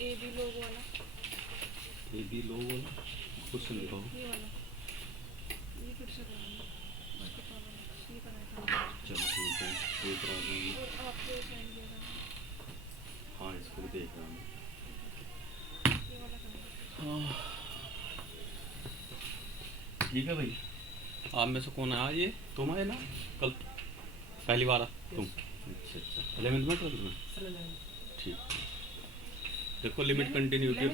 A B लोगो वाला, A B लोगो वाला question लिखो। ये वाला, ये फिर से कराना इसको पावर एक्स, ये कराया था। चलो ठीक है, ये करा दूँगी। और आपको साइन किया था, हाँ इसको भी देख रहा हूँ। ये वाला कराना। ठीक है भाई, आप में से कौन आया? ये तुम आए ना कल पहली बार तुम? अच्छा अच्छा, 11th में 12th में? ठीक। देखो लिमिट कंटिन्यूटी,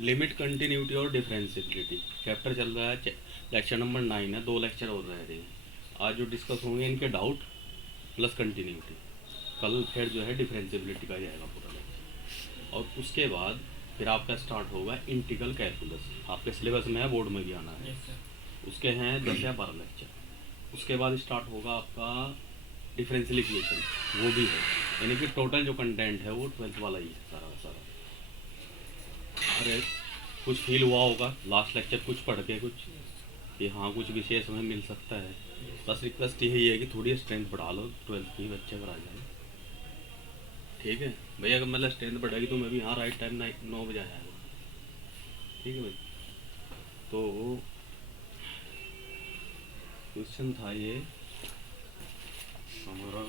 लिमिट कंटिन्यूटी और डिफरेंशिएबिलिटी चैप्टर चल रहा है, लेक्चर नंबर 9 है, 2 लेक्चर और रह रहे हैं। आज जो डिस्कस होंगे इनके डाउट प्लस कंटिन्यूटी, कल फिर जो है डिफरेंशिएबिलिटी का जाएगा पूरा लेक्चर, और उसके बाद फिर आपका स्टार्ट होगा इंटीग्रल कैलकुलस। आपके सिलेबस में है, बोर्ड में भी आना है। उसके हैं 10 या 12 लेक्चर। उसके बाद स्टार्ट होगा आपका डिफरेंशियल इक्वेशन, वो भी है। यानी कि टोटल जो कंटेंट है वो 12th वाला ही है सारा सारा। अरे कुछ फील हुआ होगा लास्ट लेक्चर कुछ पढ़ के, कुछ कि हाँ कुछ विशेष हमें मिल सकता है। बस रिक्वेस्ट यही है कि थोड़ी स्ट्रेंथ बढ़ा लो, 12th की बच्चे पर आ जाए। ठीक है भैया, अगर मतलब स्ट्रेंथ बढ़ेगी तो मैं भी यहाँ राइट टाइम 9 बजे आ जाएगा। ठीक है भाई, तो क्वेश्चन था ये हमारा।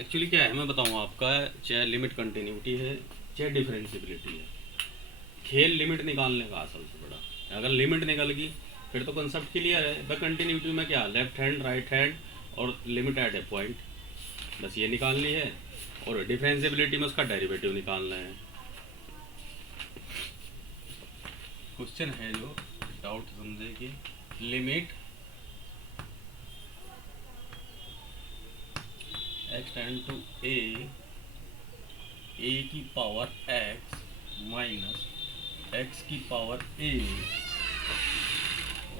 एक्चुअली क्या है मैं बताऊँ आपका, चाहे लिमिट कंटिन्यूटी है चाहे डिफरेंशिएबिलिटी है, खेल लिमिट निकालने का असल से बड़ा। अगर लिमिट निकल गई फिर तो कंसेप्ट क्लियर है। ब कंटिन्यूटी में क्या, लेफ्ट हैंड राइट हैंड और लिमिट एट ए पॉइंट, बस ये निकालनी है। और डिफरेंशिएबिलिटी में उसका डेरिवेटिव निकालना है। क्वेश्चन है जो डाउट समझे कि limit x tend to a की पावर x माइनस x की पावर a,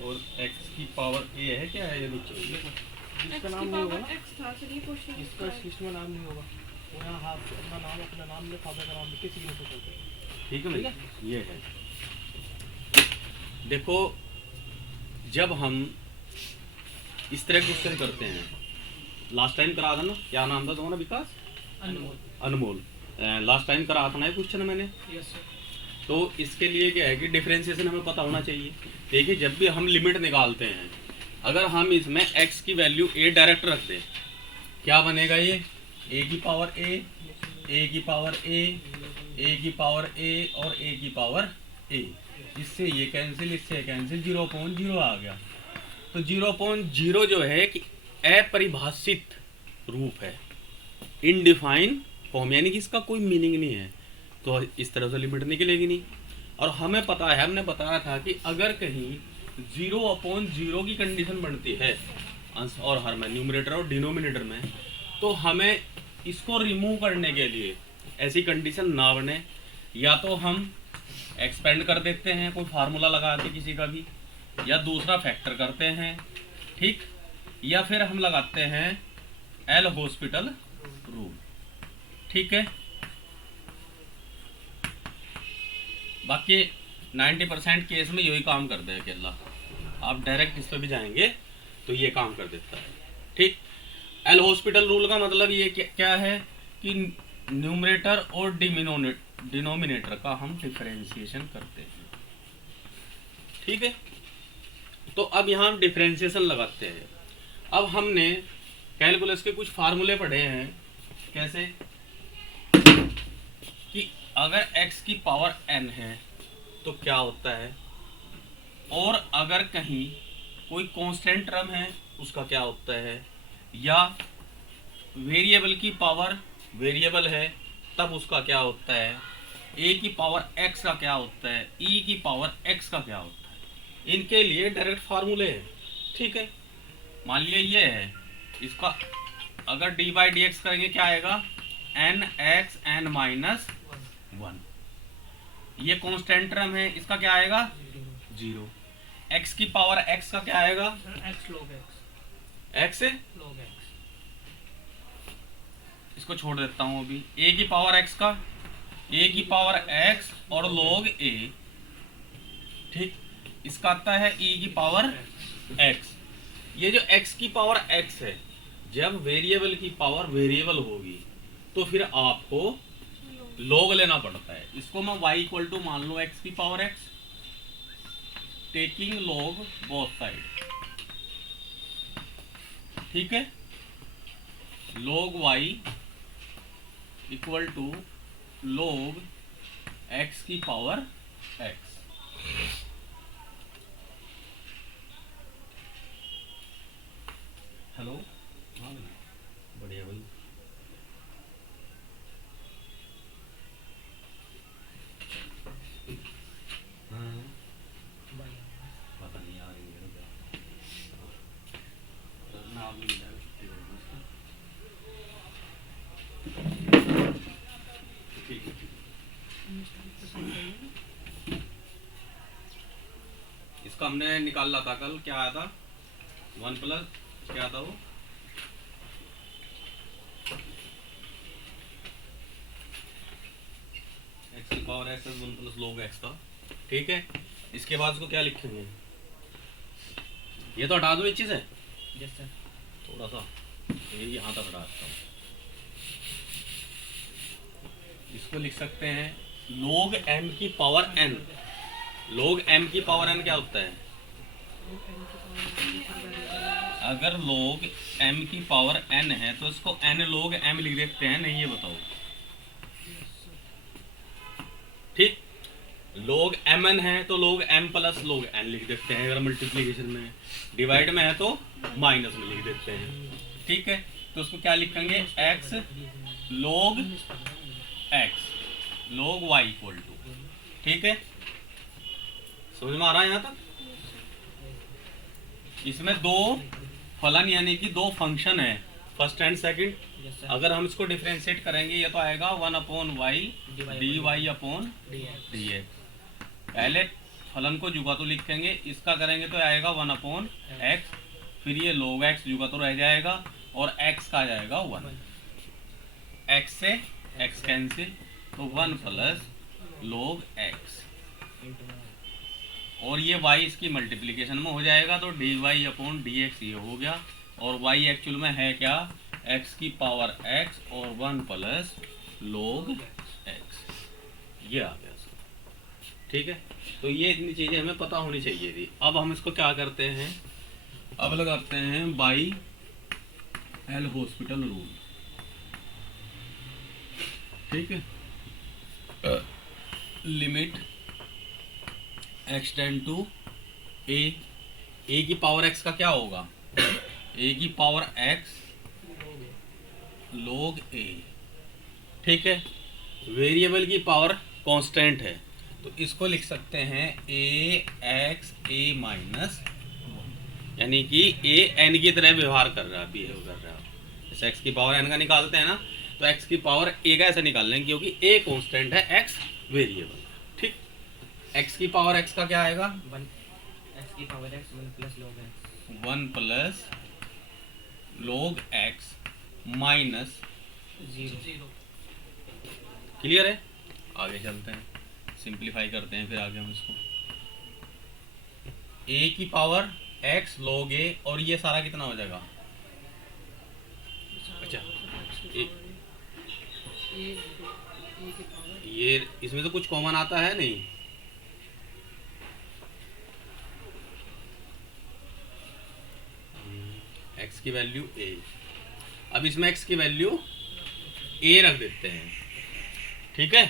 और x की पावर a है क्या है ये नीचे, इसका नाम नहीं होगा, एक्स था, चलिए क्वेश्चन इसका इसमें नाम नहीं होगा। वो यहाँ हाथ अपना नाम लिखा, फादर का नाम लिख के सिग्नेचर करते हैं। ठीक है भाई, ये है। देखो जब हम इस तरह क्वेश्चन करते हैं, लास्ट टाइम करा था ना, क्या नाम था तुम्हारा विकास? अनमोल। अनमोल, लास्ट टाइम करा था ना ये क्वेश्चन मैंने। Yes sir. तो इसके लिए क्या है कि डिफरेंशिएशन हमें पता होना चाहिए। देखिए जब भी हम लिमिट निकालते हैं, अगर हम इसमें x की वैल्यू a डायरेक्ट रख दें, क्या बनेगा ये a की पावर a, a की पावर a, a की पावर a और a की पावर a। इससे ये कैंसिल, इससे कैंसिल, 0.0 आ गया। तो 0.0 जो है कि अपरिभाषित रूप है, इनडिफाइन फॉर्म, यानी कि इसका कोई मीनिंग नहीं है। तो इस तरह से लिमिट निकलेगी नहीं। और हमें पता है, हमने बताया था कि अगर कहीं 0/0 की कंडीशन बनती है अंश और हर में, न्यूमरेटर और डिनोमिनेटर में, तो हमें इसको रिमूव करने के लिए ऐसी कंडीशन ना बने, या तो हम एक्सपेंड कर देते हैं कोई फार्मूला लगा के किसी का भी, या दूसरा फैक्टर करते हैं, ठीक, या फिर हम लगाते हैं एल हॉस्पिटल रूल। ठीक है, बाकी 90% केस में यही काम कर देगा केला। आप डायरेक्ट इस पर भी जाएंगे तो ये काम कर देता है। ठीक, एल हॉस्पिटल रूल का मतलब ये क्या है कि न्यूमरेटर और डिनोमिनेटर का हम डिफरेंशिएशन करते हैं। ठीक है, तो अब यहाँ हम डिफरेंशिएशन लगाते हैं। अब हमने कैलकुलस के कुछ फार्मूले पढ़े हैं, कैसे कि अगर x की पावर n है तो क्या होता है, और अगर कहीं कोई कांस्टेंट टर्म है उसका क्या होता है, या वेरिएबल की पावर वेरिएबल है तब उसका क्या होता है, a की पावर x का क्या होता है, e की पावर x का क्या होता है। इनके लिए डायरेक्ट फार्मूले हैं। ठीक है, मान लिया ये है, इसका अगर d/dx करेंगे क्या आएगा, nx n - 1। ये कांस्टेंट टर्म है, इसका क्या आएगा 0। x की पावर x का क्या आएगा, x log x log x। इसको छोड़ देता हूं अभी। a की पावर x का a की पावर x और log a। ठीक, इसका आता है e की पावर x। ये जो x की पावर x है, जब वेरिएबल की पावर वेरिएबल होगी तो फिर आपको log लेना पड़ता है। इसको मैं y इक्वल टू मान लो x की power x, taking log both side, ठीक है। log y equal to log x की पावर x। हेलो, हाँ बढ़िया भाई। हाँ पता नहीं आ रही है क्या, करना आप मिल जाएगा, छुट्टी करूँगा इसका। ठीक है, इसका हमने निकाला था कल, क्या आया था 1 प्लस क्या था वो, x की power x 1 plus log x था, ठीक है। इसके बाद इसको क्या लिखेंगे, ये तो हटा दो एक चीज है, यस सर, थोड़ा सा ये यहाँ तक हटा देता हूँ। इसको लिख सकते हैं log m की पावर n। log m की पावर n क्या होता है, अगर log m की पावर n है तो इसको n log m लिख देते हैं, नहीं ये बताओ, ठीक। log mn है तो log m plus log n लिख देते हैं, अगर मल्टीप्लिकेशन में है। डिवाइड में है तो माइनस में लिख देते हैं, ठीक है। तो उसको क्या लिखेंगे, x log x log y equal to, ठीक है। समझ में आ रहा है यहाँ तक। इसमें दो फलन यानी कि दो फंक्शन है, first and second. Yes sir, अगर हम इसको डिफरेंशिएट करेंगे ये तो आएगा 1/y dy अपॉन dx। पहले फलन को जुगा तो लिखेंगे, इसका करेंगे तो आएगा 1/x, फिर ये log x जुगा तो रह जाएगा और x का आ जाएगा 1, x से x कैंसिल, तो 1 प्लस log x, और ये y इसकी मल्टीप्लिकेशन में हो जाएगा तो dy अपॉन dx ये हो गया, और y एक्चुअल में है क्या, x की पावर x और 1 प्लस log x, ये आ गया सर, ठीक है। तो ये इतनी चीजें हमें पता होनी चाहिए थी। अब हम इसको क्या करते हैं, अब लगाते हैं बाई एल हॉस्पिटल रूल, ठीक है। Limit x tend to a की पावर x का क्या होगा, a की पावर x log a, ठीक है। वेरिएबल की पावर कांस्टेंट है तो इसको लिख सकते हैं ax a माइनस, यानी कि a n की तरह व्यवहार कर रहा है, बिहेव कर रहा है। जैसे x की पावर n का निकालते हैं ना, तो x की पावर a का ऐसे निकाल लेंगे क्योंकि a कांस्टेंट है, x वेरिएबल, ठीक। x की पावर x का क्या आएगा, 1 x की power x 1 plus log x, 1 plus log x minus 0। Clear है। आगे चलते हैं, सिंप्लीफाई करते हैं फिर आगे हम इसको। a की पावर x log a, और ये सारा कितना हो जाएगा, अच्छा ये इसमें तो कुछ कॉमन आता है नहीं, x की वैल्यू a, अब इसमें x की वैल्यू a रख देते हैं, ठीक है।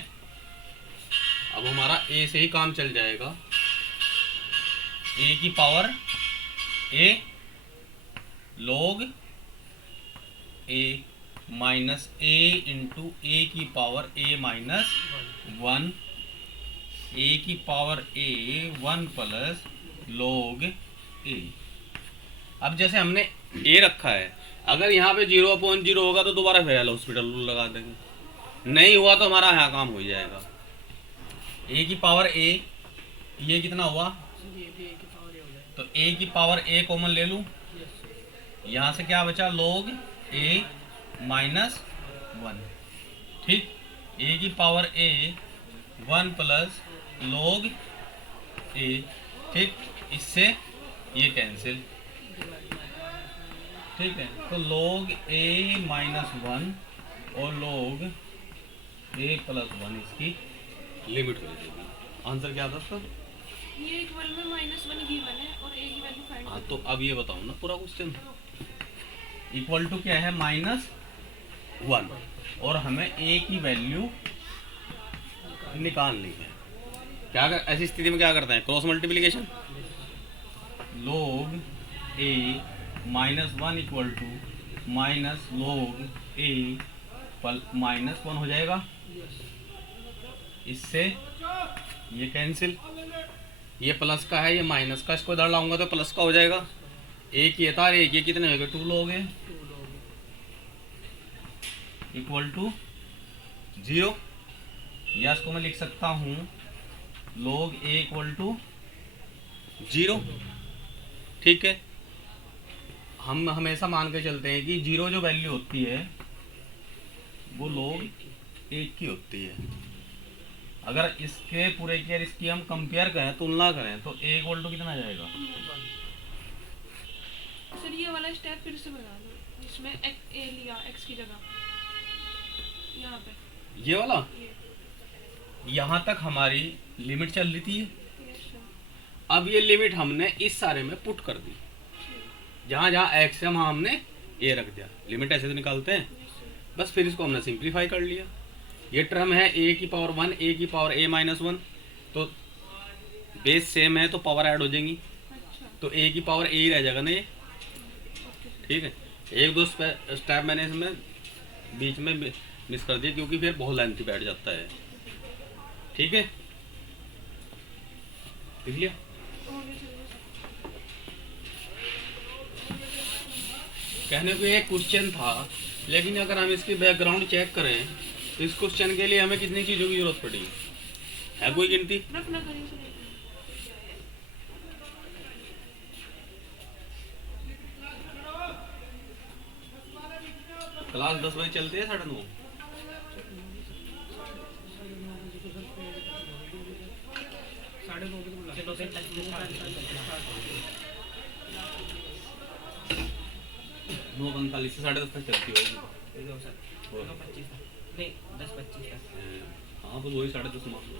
अब हमारा a से ही काम चल जाएगा, a की power a log a minus a into a की पावर a माइनस 1, a की power a 1 plus log a। अब जैसे हमने a रखा है, अगर यहाँ पे 0/0 होगा तो दोबारा फिर हॉस्पिटल रूल लगा देंगे, नहीं हुआ तो हमारा यहाँ काम हो जाएगा। a की पावर a, ये कितना हुआ, तो a की पावर a कॉमन ले लूँ, यहाँ से क्या बचा log a माइनस 1, ठीक। a की power a 1 plus log a, ठीक। इससे ये कैंसिल, ठीक है। तो log a माइनस 1 और log a प्लस 1 इसकी लिमिट हो जाएगी। आंसर क्या था इसका? ये इक्वल में -1 गिवन है और a की वैल्यू फाइंड हाँ, तो अब ये बताओ ना पूरा क्वेश्चन। इक्वल टू क्या है? -1, और हमें a की वैल्यू निकालनी है। क्या कर, ऐसी स्थिति में क्या करते हैं? Cross multiplication. log a -1 equal to minus log a -1 हो जाएगा। इससे ये कैंसिल, ये प्लस का है, ये माइनस का, इसको इधर लाऊंगा तो प्लस का हो जाएगा। एक ये था, एक ये कितने हो गए? 2 log a इक्वल टू 0, या इसको मैं लिख सकता हूँ log a इक्वल टू 0। ठीक है, हम हमेशा मान के चलते हैं कि 0 जो वैल्यू होती है वो log 1 की होती है। अगर इसके पूरे की और इसकी हम कंपेयर करें, तुलना करें, तो a इक्वल टू कितना आ जाएगा? सर ये वाला स्टेप फिर से बता दो, इसमें a लिया x की जगह, यहाँ पे ये वाला, ये यहाँ तक हमारी लिमिट चल रही थी। Yes sir. अब ये लिमिट हमने इस सारे में पुट कर दी, जहाँ जहाँ x है वहाँ हमने a रख दिया। लिमिट ऐसे तो निकालते हैं, बस फिर इसको हमने सिंप्लीफाई कर लिया। ये टर्म है a की पावर 1, a की पावर a -1, तो बेस सेम है तो पावर ऐड हो जाएंगी, अच्छा तो a की पावर a ही रह जाएगा ना ये। ठीक है, एक दो स्टेप मैंने इसमें बीच में मिस कर दिया क्योंकि फिर बहुत लेंथी बैठ जाता है। ठीक है, लिख लिया। हो गया सर। कहने को एक क्वेश्चन था, लेकिन अगर हम इसकी बैकग्राउंड चेक करें तो इस क्वेश्चन के लिए हमें कितनी चीज़ों की जरूरत पड़ी है? कोई गिनती? रफ ना करिए सर। क्लास 10 बजे चलती है, 9:30। चलो फिर 9:45 से 10:30 तक चलती होगी। और 25 नहीं 10:25 तक। हाँ, बस वही 10:30 मान लो।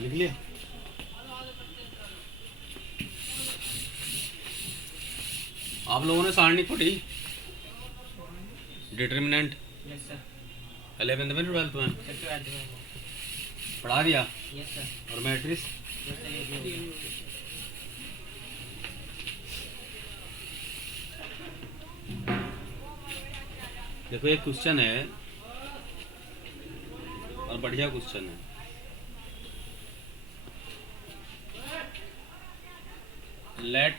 लिख लिया। आप लोगों ने सारणी पढ़ी? Determinant yes sir. 11th में 12th में सर 12th में। पढ़ा दिया? Yes sir. और मैट्रिक्स? यस सर, ये भी हो गया। देखो एक क्वेश्चन है और बढ़िया क्वेश्चन है। लेट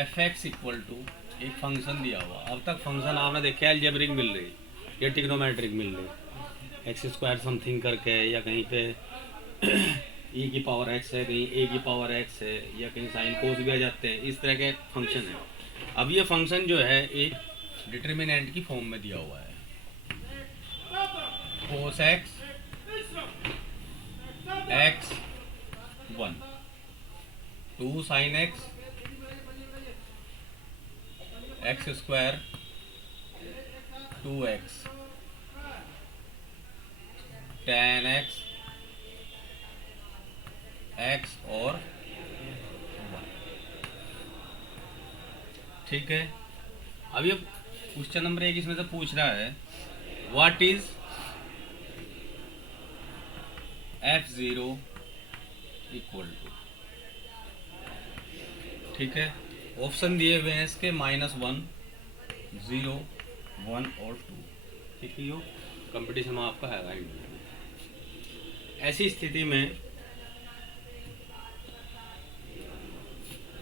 fx इक्वल टू, एक फंक्शन दिया हुआ। अब तक फंक्शन आपने देखा अलजेब्रिक मिल रही या ट्रिग्नोमेट्रिक मिल रही, x² समथिंग करके, या कहीं पे e की पावर x है, कहीं a की पावर x है, या कहीं साइन कोस भी आ जाते हैं। इस तरह के फंक्शन है। अब ये फंक्शन जो है एक डिटर्मिनेंट की फॉर्म में दिया हुआ है। cos x x1, 2 sin x x², 2x, tan x, x और 1। ठीक है, अब ये क्वेश्चन नंबर 1 इसमें से पूछ रहा है what is f0 equal to. ठीक है, ऑप्शन दिए हुए हैं इसके -1, 0, 1 और 2। ठीक है, यो कंपटीशन में आपका है। ऐसी स्थिति में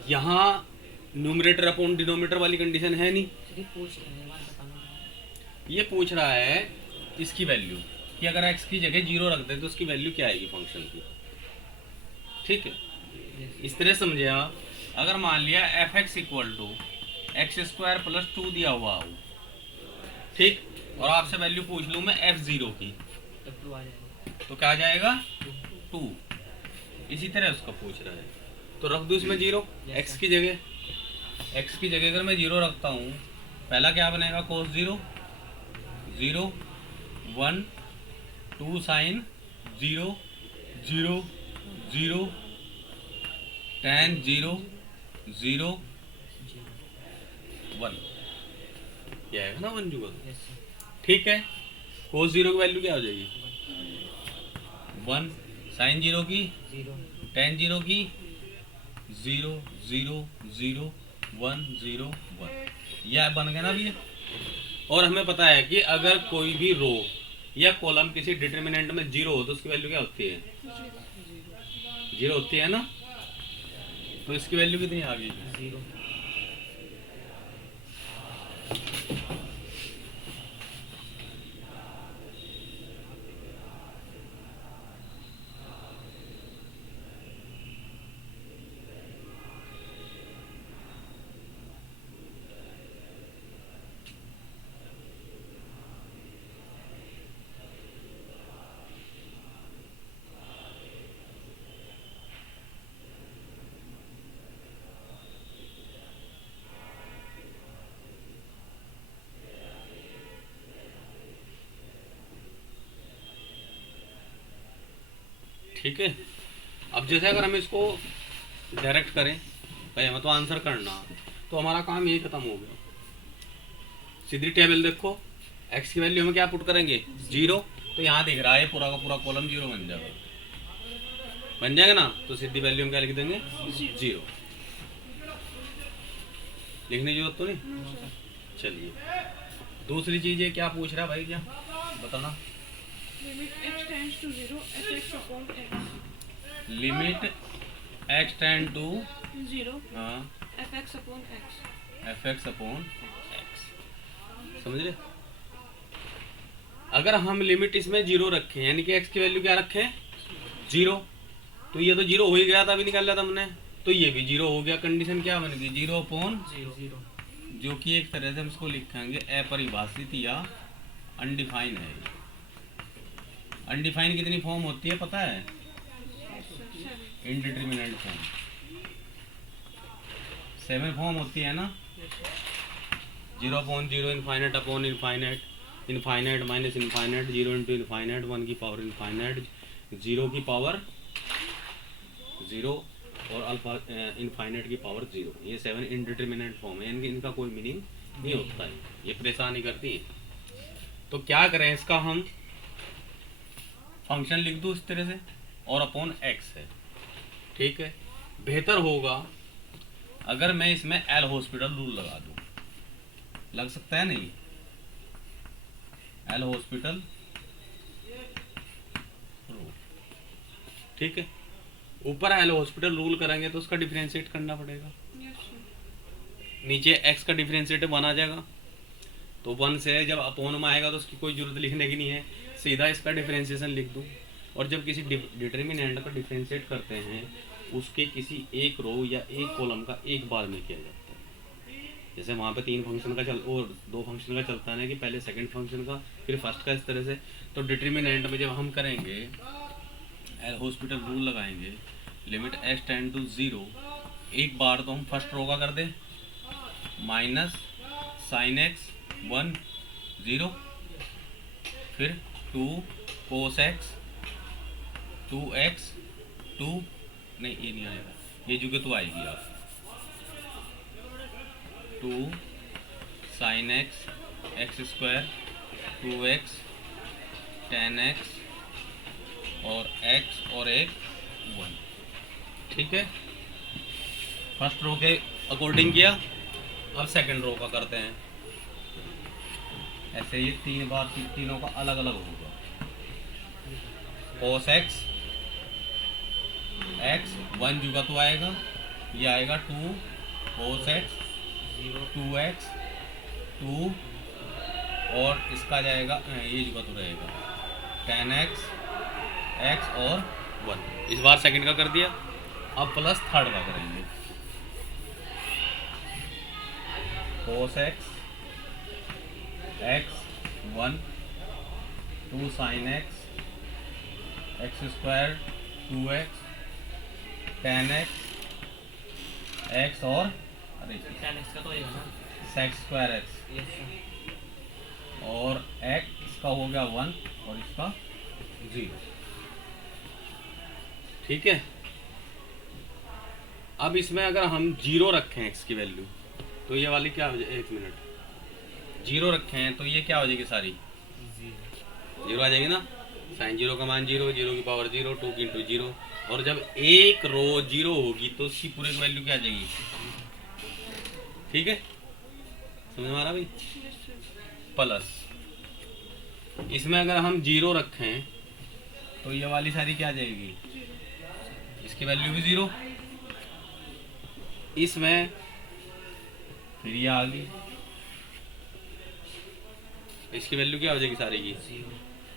यहाँ न्यूमरेटर अपॉन डिनोमिनेटर वाली कंडीशन है नहीं। सिर्फ पूछ रहे हैं, बात बताना। ये पूछ रहा है इसकी वैल्यू कि अगर x की जगह 0 रख दें तो उसकी वैल्यू क्या आएगी फंक्शन की। ठीक है, इस तरह समझे आप। अगर मान लिया fx इक्वल टू x² + 2 दिया हुआ हो, ठीक, और आपसे वैल्यू पूछ लूँ मैं f0 की, तब 2 आ जाएगा। तो क्या आ जाएगा 2। इसी तरह उसका पूछ रहा है, तो रख दूँ इसमें 0 x की जगह। x की जगह अगर मैं 0 रखता हूँ, पहला क्या बनेगा cos 0 0 1 2 sin 0 0 0 tan 0 0 1, ये आएगा ना 1 जुगल। Yes sir. ठीक है, cos 0 की वैल्यू क्या हो जाएगी 1, sin 0 की 0 tan 0 की 0 0 0 1 0 1, यह बन गया ना भैया। और हमें पता है कि अगर कोई भी रो या कॉलम किसी डिटरमिनेंट में 0 हो तो उसकी वैल्यू क्या होती है 0 होती है ना। तो इसकी वैल्यू कितनी आ गई 0। ठीक है। अब जैसे अगर हम इसको डायरेक्ट करें, भाई हमें तो आंसर करना, तो हमारा काम यही खत्म हो गया। सीधी टेबल देखो, x की वैल्यू हम क्या पुट करेंगे 0, तो यहाँ दिख रहा है पूरा का पूरा कॉलम 0 बन जाएगा ना। तो सीधी वैल्यू हम क्या लिख देंगे 0, लिखने की जरूरत तो नहीं। चलिए दूसरी चीज है, क्या पूछ रहा है भाई, क्या बताना। Limit x tends to 0 fx upon x। Limit x tend to 0 हाँ fx upon x। fx upon x, समझ रहे। अगर हम लिमिट इसमें 0 रखें, यानी कि x की वैल्यू क्या रखें 0, तो ये तो 0 हो ही गया था, अभी निकाल लिया था हमने, तो ये भी 0 हो गया। कंडीशन क्या बन गई 0 अपॉन 0 जो कि एक तरह से हम इसको लिखेंगे अपरिभाषित या अनडिफाइन है। अनडिफाइन कितनी फॉर्म होती है पता है, इनडिटरमिनेंट फॉर्म 7 फॉर्म होती है ना। 0 upon 0, infinite upon infinite, infinite minus infinite, 0 into infinite, 1 की पावर इनफाइनाइट, 0 की पावर 0 और अल्फा इनफाइनाइट की पावर 0। ये 7 इनडिटरमिनेंट फॉर्म है, इनका कोई मीनिंग नहीं होता है, ये परेशान नहीं करती है। तो क्या करें, इसका हम फंक्शन लिख दूँ इस तरह से, और अपॉन x है। ठीक है, बेहतर होगा अगर मैं इसमें एल हॉस्पिटल रूल लगा दूँ, लग सकता है नहीं, एल हॉस्पिटल रूल। ठीक है, ऊपर एल हॉस्पिटल रूल करेंगे तो उसका डिफरेंशिएट करना पड़ेगा, नीचे x का डिफरेंशिएट 1 आ जाएगा, तो 1 से जब अपॉन में आएगा तो उसकी कोई जरूरत लिखने की नहीं है, सीधा इसका डिफरेंशिएशन लिख दूँ। और जब किसी डिटरमिनेंट का डिफरेंशिएट करते हैं, उसके किसी एक रो या एक कॉलम का एक बार में किया जाता है। जैसे वहाँ पे 3 फंक्शन का और 2 फंक्शन का चलता है ना, कि पहले सेकंड फंक्शन का फिर फर्स्ट का, इस तरह से। तो डिटरमिनेंट में जब हम करेंगे एल हॉस्पिटल रूल लगाएंगे, लिमिट x टेंड टू 0, एक बार तो हम फर्स्ट रो का कर दें, माइनस साइन x 1 0, फिर 2 cos x 2x 2, नहीं ये नहीं आएगा, ये जुगे तो आएगी आप 2 sin x x square 2x tan x और x और एक 1। ठीक है, फर्स्ट रो के अकॉर्डिंग किया। अब सेकंड रो का करते हैं, ऐसे ये 3 बार तीनों का अलग अलग होगा। cos x x 1 जुगा तो आएगा, ये आएगा 2 cos x 2x 2, और इसका जाएगा ये जुगा तो रहेगा tan x x और 1। इस बार सेकंड का कर दिया, अब प्लस थर्ड का करेंगे, cos x x 1 2 sin x x square 2x tan x x और अरे tan x का तो ये है ना, sex square x yes sir. और x का हो गया 1 और इसका 0। ठीक है, अब इसमें अगर हम 0 रखें x की वैल्यू तो ये वाली क्या हो जाए, 1 मिनट, 0 रखें हैं तो ये क्या हो जाएगी, सारी 0 आ जाएगी ना। साइन 0 का मान 0, 0 की पावर 0, 2 की इंटू 0। और जब एक रो 0 होगी तो उसकी पूरे की वैल्यू क्या आ जाएगी। ठीक है, समझ में आ रहा भाई। Yes sir. प्लस इसमें अगर हम 0 रखें तो ये वाली सारी क्या आ जाएगी, इसकी वैल्यू भी 0। इसमें फिर ये आ गई, इसकी वैल्यू क्या हो जाएगी सारी की,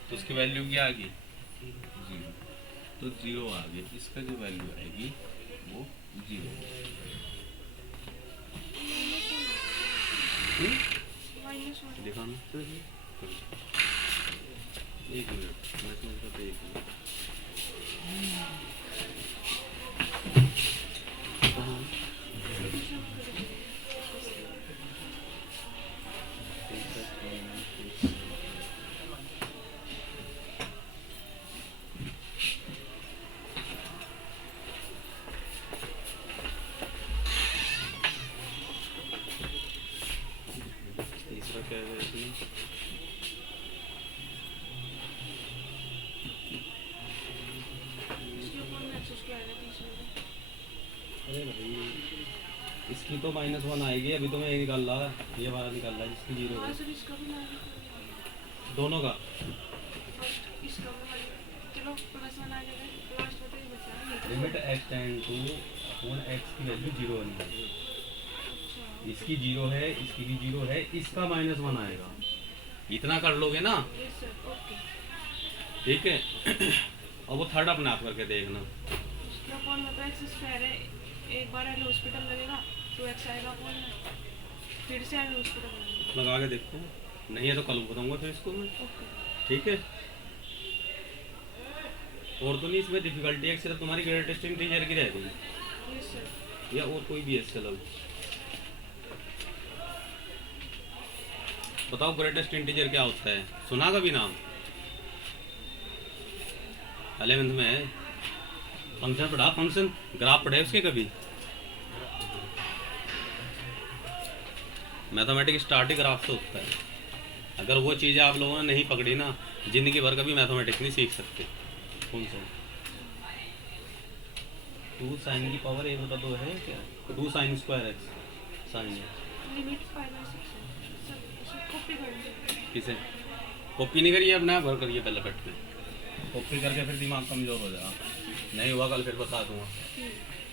तो उसकी वैल्यू क्या आ गई 0, तो 0 आ गई। इसका जो वैल्यू आएगी वो 0। माइनस 1। दिखाना एक मिनट, मैं समझ एक मिनट। तीसरा क्या है इसमें, इसके ऊपर में एक्स स्क्वायर है तीसरे में। अरे भाई इसकी तो -1 आएगी। अभी तो मैं ये निकाल रहा, ये वाला निकाल रहा जिसकी 0 हाँ है, सर, इसका भी माइनस दोनों का। फर्स्ट इसका भी माइनस, चलो प्लस 1 आ जाएगा। लास्ट में तो ये बचा है, ये तो limit x tend two upon x की वैल्यू 0 होनी है। अच्छा। इसकी 0 है, इसकी भी 0 है, इसका -1 आएगा। इतना कर लोगे ना, यस सर, ओके। ठीक है। और वो थर्ड अपने आप करके देखना। इसके ऊपर में तो एक्स स्क्वायर है, एक बार एल हॉस्पिटल लगेगा तो एक्स आएगा ऊपर में, फिर से एल हॉस्पिटल लगेगा। लगा के देखो, नहीं है तो कल बताऊंगा फिर इसको मैं। ओके। ठीक है, और तो नहीं इसमें डिफिकल्टी है, सिर्फ तुम्हारी ग्रेटेस्ट इंटीजर की रहेगी यस सर। या और कोई भी है। चलो बताओ ग्रेटेस्ट इंटीजर क्या होता है, सुना कभी नाम? 11th में है, फंक्शन पढ़ा, फंक्शन ग्राफ पढ़े उसके कभी? मैथमेटिक्स स्टार्ट ही ग्राफ से होता है। अगर वो चीज़ें आप लोगों ने नहीं पकड़ी ना, जिंदगी भर कभी मैथमेटिक्स नहीं सीख सकते। कौन सा 2 साइन की पावर 1/2 है क्या, 2 साइन स्क्वायर एक्स साइन है। लिमिट 5/6 है सर, इसे कॉपी कर लीजिए। किसे कॉपी नहीं करिए, अपना भर करिए पहले बैठ के। कॉपी करके फिर दिमाग कमज़ोर हो जाएगा। नहीं हुआ कल फिर बता दूंगा।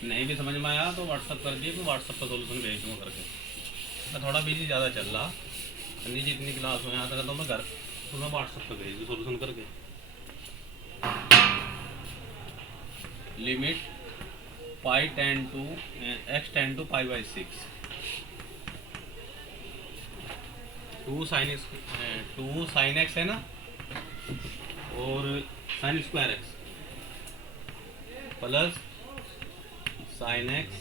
नहीं भी समझ में आया तो व्हाट्सअप कर दिए, तो व्हाट्सअप पर सोल्यूशन भेज दूँगा करके। मैं थोड़ा बिजी ज़्यादा चल रहा, अन्नी जितनी क्लास में आता था तो मैं घर, तो मैं व्हाट्सअप पर भेज दूँ सोल्यूशन करके। Limit pi tend to x tend to π/6 2 sine x है ना, और sine square x plus sine x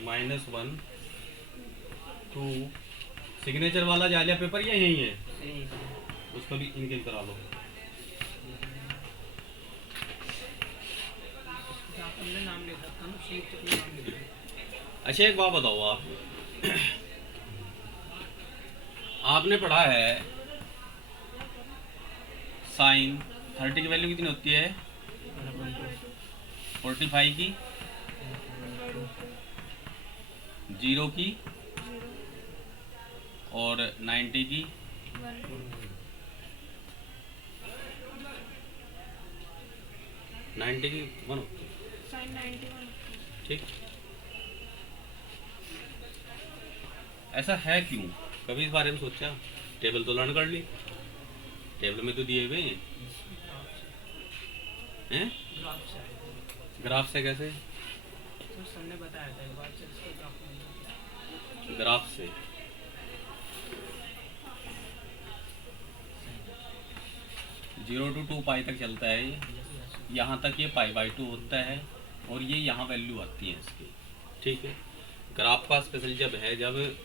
-1 2। Signature वाला जालिया पेपर या यही है, उसको भी इनके करा लो। आपने नाम लिखा था ना, शीट पे अपना नाम लिखा। अच्छा एक बात बताओ, आप आपने पढ़ा है साइन 30 की वैल्यू कितनी होती है, 45 की, 0 की और 90 की। 90 की 1 होती है। साइन 91। ठीक, ऐसा है क्यों, कभी इस बारे में सोचा? टेबल तो लर्न कर ली, टेबल में तो दिए हुए हैं। ग्राफ से कैसे? तो सर ने बताया था एक बार, चल इसको ग्राफ में ग्राफ से 0 to 2 पाई तक चलता है ये, यहाँ तक ये π/2 होता है और ये यहाँ वैल्यू आती है इसकी। ठीक है, ग्राफ का स्पेशल जब है, जब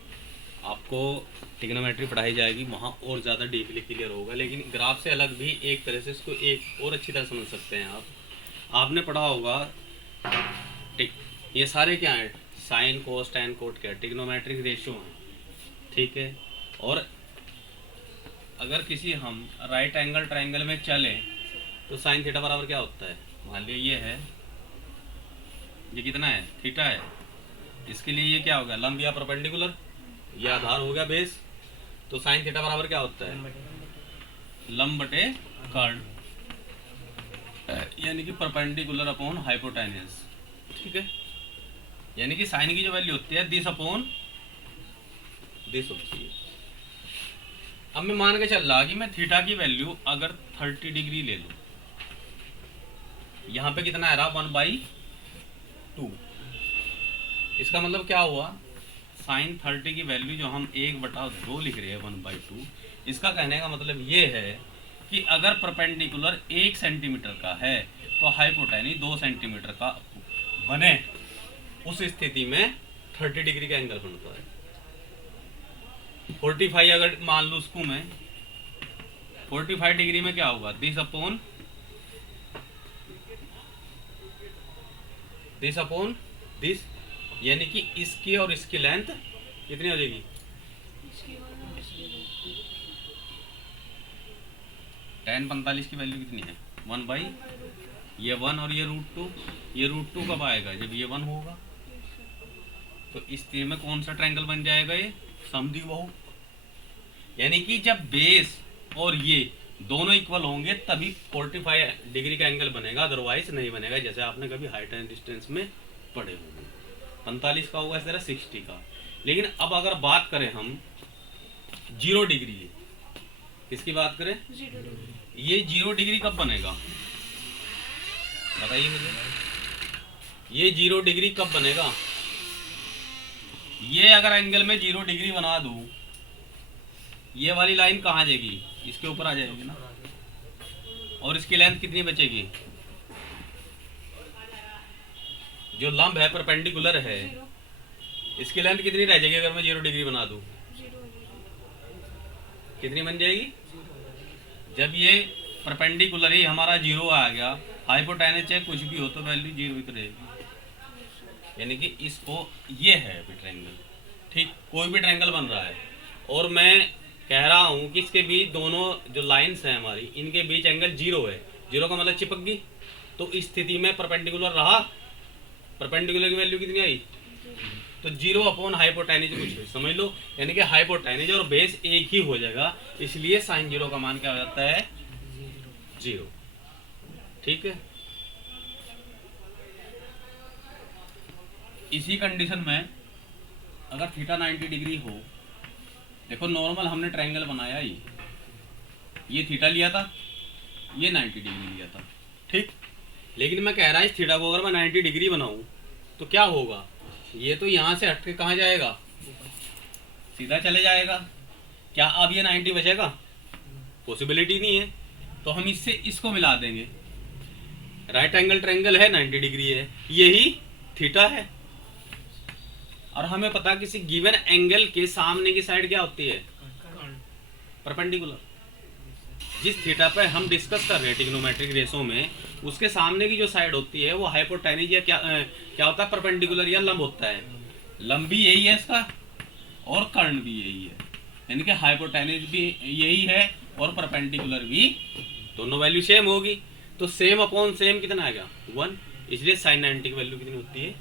आपको ट्रिग्नोमेट्री पढ़ाई जाएगी वहाँ और ज़्यादा डीपली क्लियर होगा, लेकिन ग्राफ से अलग भी एक तरह से इसको एक और अच्छी तरह समझ सकते हैं आप। आपने पढ़ा होगा ये सारे क्या हैं, साइन कोस टैन कोट क्या ट्रिग्नोमेट्रिक रेशियो हैं। ठीक है, और अगर किसी हम राइट एंगल ट्रायंगल में चले तो साइन थीटा बराबर क्या होता है, मान लिया ये है, ये कितना है, थीटा है, इसके लिए ये क्या होगा, लंब या परपेंडिकुलर, ये आधार हो गया बेस, तो साइन थीटा बराबर क्या होता है, लंब बटे कर्ण, यानी कि परपेंडिकुलर अपॉन हाइपोटेन्यूज। ठीक है, यानी कि साइन की जो वैल्यू होती है दिस अपॉन दिस होती है। अब मैं मान के चल रहा कि मैं थीटा की वैल्यू अगर 30 डिग्री ले लूं, यहाँ पे कितना आ रहा 1/2, इसका मतलब क्या हुआ, साइन 30 की वैल्यू जो हम 1/2 लिख रहे हैं 1/2, इसका कहने का मतलब ये है कि अगर परपेंडिकुलर 1 सेंटीमीटर का है तो हाइपोटेन्यूज 2 सेंटीमीटर का बने, उस स्थिति में 30 डिग्री का एंगल बनता है। 45 अगर मान लूँ उसको मैं, 45 डिग्री में क्या होगा, दिस अपॉन दिस, यानी कि इसकी और इसकी लेंथ कितनी हो जाएगी, इसकी वन और इसकी रूट। tan 45 की वैल्यू कितनी है, 1/, ये 1 और ये √2, ये √2 कब आएगा, जब ये 1 होगा। तो इस स्थिति में कौन सा ट्रायंगल बन जाएगा, ये समद्विबाहु, यानी कि जब बेस और ये दोनों इक्वल होंगे तभी 45 डिग्री का एंगल बनेगा, अदरवाइज नहीं बनेगा, जैसे आपने कभी हाइट एंड डिस्टेंस में पढ़े होंगे। 45 का होगा इस तरह 60 का। लेकिन अब अगर बात करें हम 0 डिग्री, किसकी बात करें, 0 डिग्री। ये 0 डिग्री कब बनेगा, बताइए मुझे, ये 0 डिग्री कब बनेगा। ये अगर एंगल में 0 डिग्री बना दूं, ये वाली लाइन कहाँ जाएगी, इसके ऊपर आ जाएगी ना, और इसकी लेंथ कितनी बचेगी, जो लंब है परपेंडिकुलर है, 0 इसकी लेंथ कितनी रह जाएगी अगर मैं 0 डिग्री बना दूं, 0 कितनी बन जाएगी। जब ये परपेंडिकुलर ही हमारा 0 आ गया, हाइपोटेन्यूज चाहे कुछ भी हो तो वैल्यू 0 ही तो रहेगी, यानी कि इसको ये है अभी ट्रायंगल। ठीक, कोई भी ट्रायंगल बन रहा है और मैं कह रहा हूँ कि इसके बीच दोनों जो लाइंस हैं हमारी, इनके बीच एंगल 0 है, 0 का मतलब चिपक गई, तो इस स्थिति में परपेंडिकुलर रहा, परपेंडिकुलर की वैल्यू कितनी आई, तो 0 अपॉन हाइपोटेन्यूज कुछ है, समझ लो, यानी कि हाइपोटेन्यूज और बेस एक ही हो जाएगा, इसलिए साइन 0 का मान क्या हो जाता है, 0। ठीक है, इसी कंडीशन में अगर थीटा 90 डिग्री हो, देखो नॉर्मल हमने ट्रायंगल बनाया, ये थीटा लिया था, ये 90 डिग्री लिया था। ठीक, लेकिन मैं कह रहा इस थीटा को अगर मैं 90 डिग्री बनाऊं तो क्या होगा, ये तो यहाँ से हट के कहाँ जाएगा, सीधा चले जाएगा। क्या अब ये 90 बचेगा, पॉसिबिलिटी नहीं है, तो हम इससे इसको मिला देंगे। राइट एंगल ट्रायंगल है, 90 डिग्री है, यही थीटा है, और हमें पता किसी गिवन एंगल के सामने की साइड क्या होती है, परपेंडिकुलर। जिस थीटा पे हम डिस्कस कर रहे हैं ट्रिग्नोमेट्रिक रेशो में, उसके सामने की जो साइड होती है वो हाइपोटेन्यूज या क्या होता है, परपेंडिकुलर या लंब होता है। लंब भी यही है इसका और कर्ण भी यही है, यानी कि हाइपोटेन्यूज भी यही है और परपेंडिकुलर भी, दोनों वैल्यू सेम होगी, तो सेम अपॉन सेम कितना आएगा, 1, इसलिए साइन 90 की वैल्यू कितनी होती है,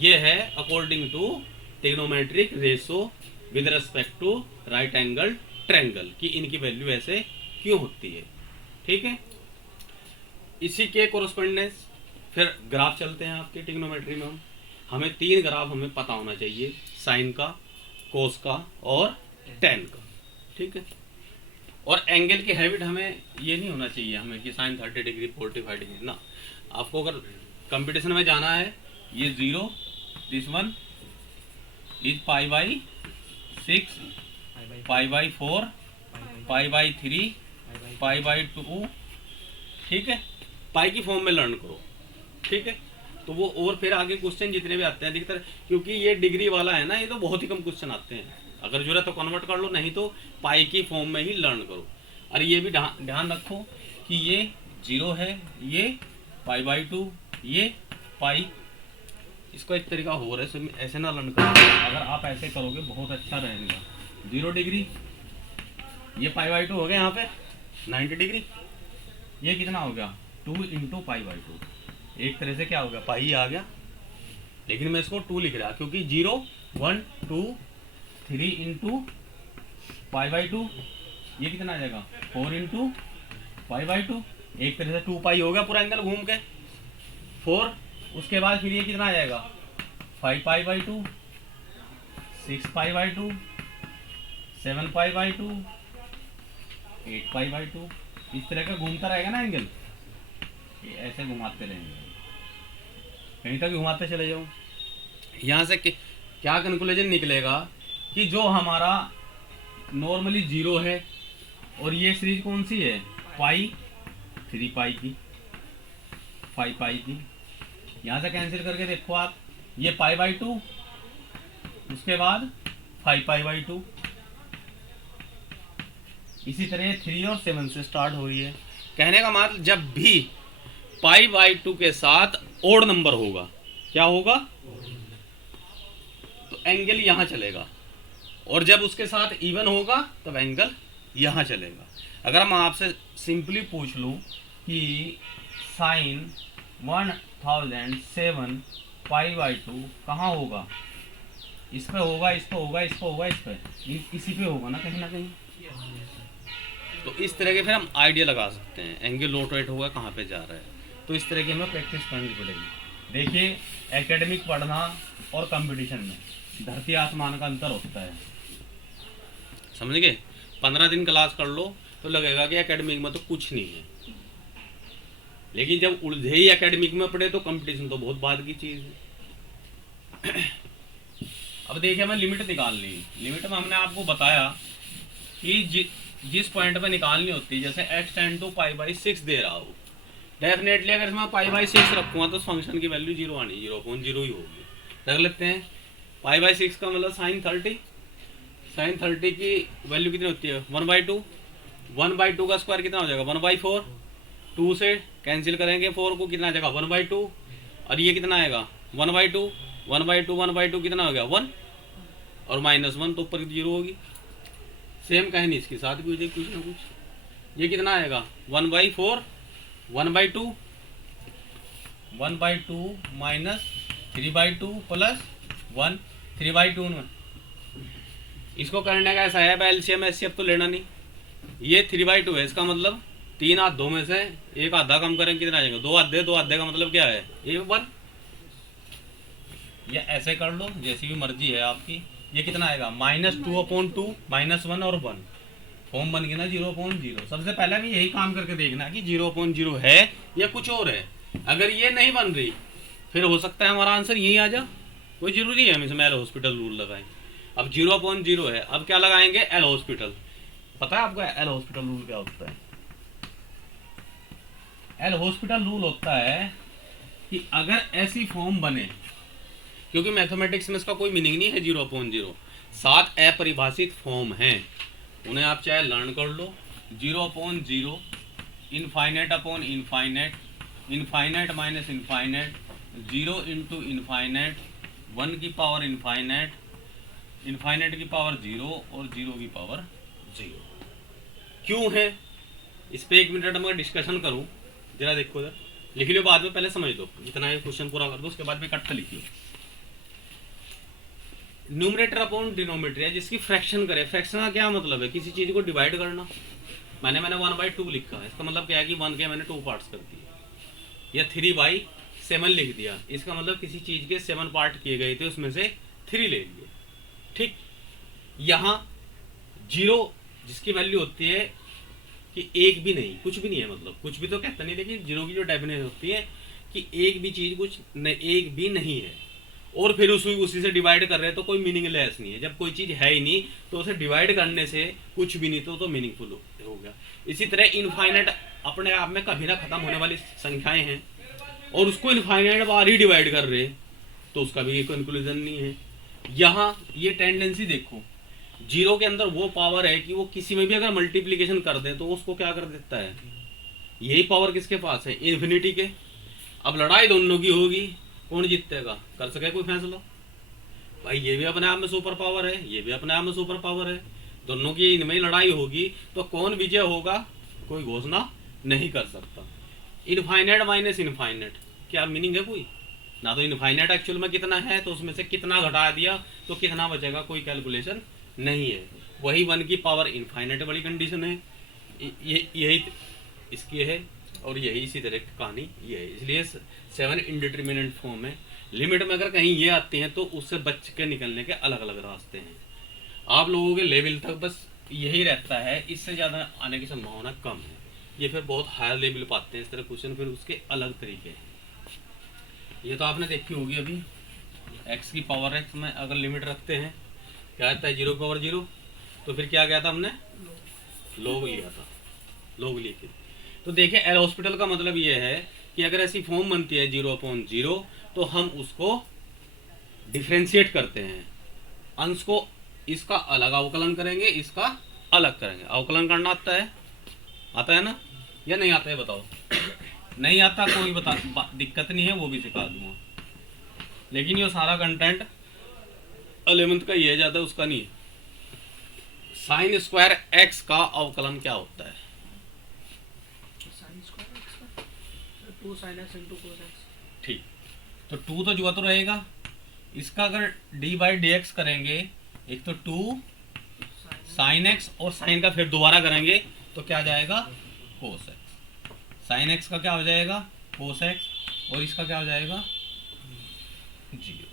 ये है according to trigonometric ratio with respect to right angle triangle, कि इनकी वैल्यू ऐसे क्यों होती है। ठीक है, इसी के कोरस्पोंडेंस फिर ग्राफ चलते हैं आपके ट्रिग्नोमेट्री में। हमें 3 ग्राफ हमें पता होना चाहिए, साइन का, कोस का और टेन का। ठीक है, और एंगल की हैबिट हमें ये नहीं होना चाहिए हमें कि साइन 30 डिग्री 45 डिग्री ना। आपको अगर कंपटीशन में जाना है, ये 0, this one is π/6, π/4, π/3, pi by 2, ठीक है, पाई की फॉर्म में लर्न करो, ठीक है। तो वो और फिर आगे क्वेश्चन जितने भी आते हैं अधिकतर, क्योंकि ये डिग्री वाला है ना, ये तो बहुत ही कम क्वेश्चन आते हैं। अगर जरूरत तो कन्वर्ट कर लो, नहीं तो पाई की फॉर्म में ही लर्न करो। और ये भी ध्यान रखो कि ये 0 है, ये पाई बाई 2, ये पाई। इसको एक तरीका हो रहा है, ऐसे ना लर्न करो। अगर आप ऐसे करोगे बहुत अच्छा रहेगा। 0 डिग्री, ये पाई बाई 2 हो गया यहाँ पे 90 डिग्री। ये कितना हो गया 2 इंटू पाई बाई 2। एक तरह से क्या हो गया, पाई आ गया, लेकिन मैं इसको 2 लिख रहा क्योंकि 0 1 2 3 इंटू पाई बाई 2, ये कितना आ जाएगा 4 इंटू पाई बाई 2। एक तरह से 2 पाई हो गया पूरा एंगल घूम के 4। उसके बाद फिर ये कितना आ जाएगा 5 पाई by 2, 6 pi by 2, 7 pi by 2, 8 pi by 2। इस तरह का घूमता रहेगा ना एंगल, ये ऐसे घुमाते रहेंगे, कहीं तक घुमाते चले जाओ। यहाँ से क्या कंक्लूजन निकलेगा कि जो हमारा नॉर्मली 0 है, और ये सीरीज कौन सी है पाई, 3 पाई की, 5 पाई की। यहाँ से कैंसिल करके देखो आप, ये पाई बाई 2, उसके बाद 5 पाई बाई 2। इसी तरह 3 और 7 से स्टार्ट हो रही है। कहने का मतलब जब भी पाई बाई 2 के साथ ओड नंबर होगा, क्या होगा, तो एंगल यहाँ चलेगा, और जब उसके साथ इवन होगा तब एंगल यहाँ चलेगा। अगर हम आपसे सिंपली पूछ लूँ कि साइन 1007 पाई बाई 2 कहाँ होगा, इस पे होगा, इस पे होगा, इस पे होगा, इस पे, इसी पे होगा ना कहीं। तो इस तरह के फिर हम आइडिया लगा सकते हैं एंगल रोटेट होगा कहाँ पे जा रहा है। तो इस तरह की हमें प्रैक्टिस करनी पड़ेगी। देखिए एकेडमिक पढ़ना और कंपटीशन में धरती आसमान का अंतर होता है, समझ गए। 15 दिन क्लास कर लो तो लगेगा कि एकेडमिक में तो कुछ नहीं है, लेकिन जब उलझे ही एकेडमिक में पढ़े तो कंपटीशन तो बहुत बाद की चीज़ है। अब देखिए हमें लिमिट निकाल ली। लिमिट में हमने आपको बताया कि जिस पॉइंट पे निकालनी होती है, जैसे x tend to pi by 6 दे रहा हो, डेफिनेटली अगर इसमें पाई बाई 6 रखूँगा तो फंक्शन की वैल्यू 0 आनी, 0.0 ही होगी। रख लेते हैं पाई बाई 6 का मतलब साइन 30। साइन 30 की वैल्यू कितनी होती है 1/2। 1/2 का स्क्वायर कितना हो जाएगा 1/4। 2 से कैंसिल करेंगे 4 को, कितना आ जाएगा 1/2, और ये कितना आएगा 1/2। 1/2 कितना हो गया 1, और -1 तो ऊपर 0 होगी। सेम कहानी इसके साथ भी हो जाएगी कुछ ना कुछ। ये कितना आएगा 1/4, 1/2, 1/2 माइनस 3/2 प्लस 1, 3/2 में। इसको करने का ऐसा है, एलसीएम एचसीएफ तो लेना नहीं। ये 3/2 है, इसका मतलब 3 आधों में से एक आधा कम करें कितना आ जाएगा 2 आधे। 2 आधे का मतलब क्या है ये 1। या ऐसे कर लो, जैसी भी मर्जी है आपकी। ये कितना आएगा -2/2, -1 और 1। फॉर्म बन गया ना 0.0। सबसे पहले भी यही काम करके देखना कि 0.0 है या कुछ और है। अगर ये नहीं बन रही फिर हो सकता है हमारा आंसर यही आ जा, कोई जरूरी है हम इसमें एल हॉस्पिटल रूल लगाएं। अब 0.0 है, अब क्या लगाएंगे एल हॉस्पिटल। पता है आपको एल हॉस्पिटल रूल क्या होता है? एल हॉस्पिटल रूल होता है कि अगर ऐसी फॉर्म बने, क्योंकि मैथमेटिक्स में इसका कोई मीनिंग नहीं है 0.0, 7 अपरिभाषित फॉर्म हैं, उन्हें आप चाहे लर्न कर लो। 0.0, infinite upon infinite, infinite minus infinite, 0 into infinite, 1 की पावर इनफाइनाइट, इनफाइनाइट की पावर 0 और 0 की पावर 0। क्यों है इस पे 1 मिनट में डिस्कशन करूं, जरा देखो इधर, लिख लो बाद में, पहले समझ दो, इतना ये क्वेश्चन पूरा कर दो, उसके बाद में इकट्ठा लिखिए। न्यूमरेटर अपॉन डिनोमिनेटर है, जिसकी फ्रैक्शन करे। फ्रैक्शन का क्या मतलब है? किसी चीज को डिवाइड करना। मैंने 1/2 लिखा है, इसका मतलब क्या है कि 1 के मैंने 2 पार्ट्स कर दिए, या 3/7 लिख दिया, इसका मतलब किसी चीज के 7 पार्ट किए गए थे, उसमें से 3 ले लिए। ठीक, यहाँ 0 जिसकी वैल्यू होती है कि एक भी नहीं, कुछ भी नहीं है, मतलब कुछ भी तो कहता नहीं, लेकिन 0 की जो डेफिनेशन होती है कि एक भी चीज कुछ एक भी नहीं है, और फिर उसी से डिवाइड कर रहे हैं तो कोई मीनिंगलेस नहीं है। जब कोई चीज़ है ही नहीं तो उसे डिवाइड करने से कुछ भी नहीं तो मीनिंगफुल हो गया। इसी तरह इनफाइनाइट अपने आप में कभी ना खत्म होने वाली संख्याएं हैं और उसको इनफाइनाइट बार ही डिवाइड कर रहे तो उसका भी कंक्लूजन नहीं है। यहाँ ये टेंडेंसी देखो, जीरो के अंदर वो पावर है कि वो किसी में भी अगर मल्टीप्लीकेशन कर दे तो उसको क्या कर देता है, यही पावर किसके पास है, इन्फिनिटी के। अब लड़ाई दोनों की होगी, कौन जीतेगा, कर सके कोई फैसला? भाई ये भी अपने आप में सुपर पावर है, ये भी अपने आप में सुपर पावर है, दोनों की इनमें लड़ाई होगी तो कौन विजय होगा कोई घोषणा नहीं कर सकता। इनफाइनाइट माइनस इनफाइनाइट क्या मीनिंग है कोई? ना तो इनफाइनाइट एक्चुअल में कितना है तो उसमें से कितना घटा दिया तो कितना बचेगा, कोई कैलकुलेशन नहीं है। वही 1 की पावर इनफाइनाइट वाली कंडीशन है, यही इसकी है और यही इसी तरह की कहानी ये है। इसलिए 7 इंडिटरमिनेट फॉर्म है। लिमिट में अगर कहीं ये आती हैं तो उससे बच के निकलने के अलग अलग रास्ते हैं। आप लोगों के लेवल तक बस यही रहता है, इससे ज़्यादा आने की संभावना कम है। ये फिर बहुत हायर लेवल पाते हैं इस तरह क्वेश्चन, फिर उसके अलग तरीके हैं। ये तो आपने देखी होगी अभी, x की पावर x में अगर लिमिट रखते हैं क्या आता है 0 की पावर 0, तो फिर क्या किया था हमने, लोग लिया था, लोग लिखे। तो देखिए एल हॉस्पिटल का मतलब ये है कि अगर ऐसी फॉर्म बनती है 0/0 तो हम उसको डिफ्रेंशिएट करते हैं, अंश को इसका अलग अवकलन करेंगे, इसका अलग करेंगे। अवकलन करना आता है ना, या नहीं आता है बताओ? नहीं आता कोई दिक्कत नहीं है, वो भी सिखा दूंगा। लेकिन ये सारा कंटेंट 11th का ही है, ज़्यादा उसका नहीं है। साइन स्क्वायर x का अवकलन क्या होता है? साइन स्क्वायर x का 2 sin x into cos x। ठीक, तो 2 तो जुआ तो रहेगा, इसका अगर d/dx करेंगे, एक तो 2 sin x और साइन का फिर दोबारा करेंगे तो क्या जाएगा, cos x। साइन x का क्या हो जाएगा, cos x, और इसका क्या हो जाएगा, 0।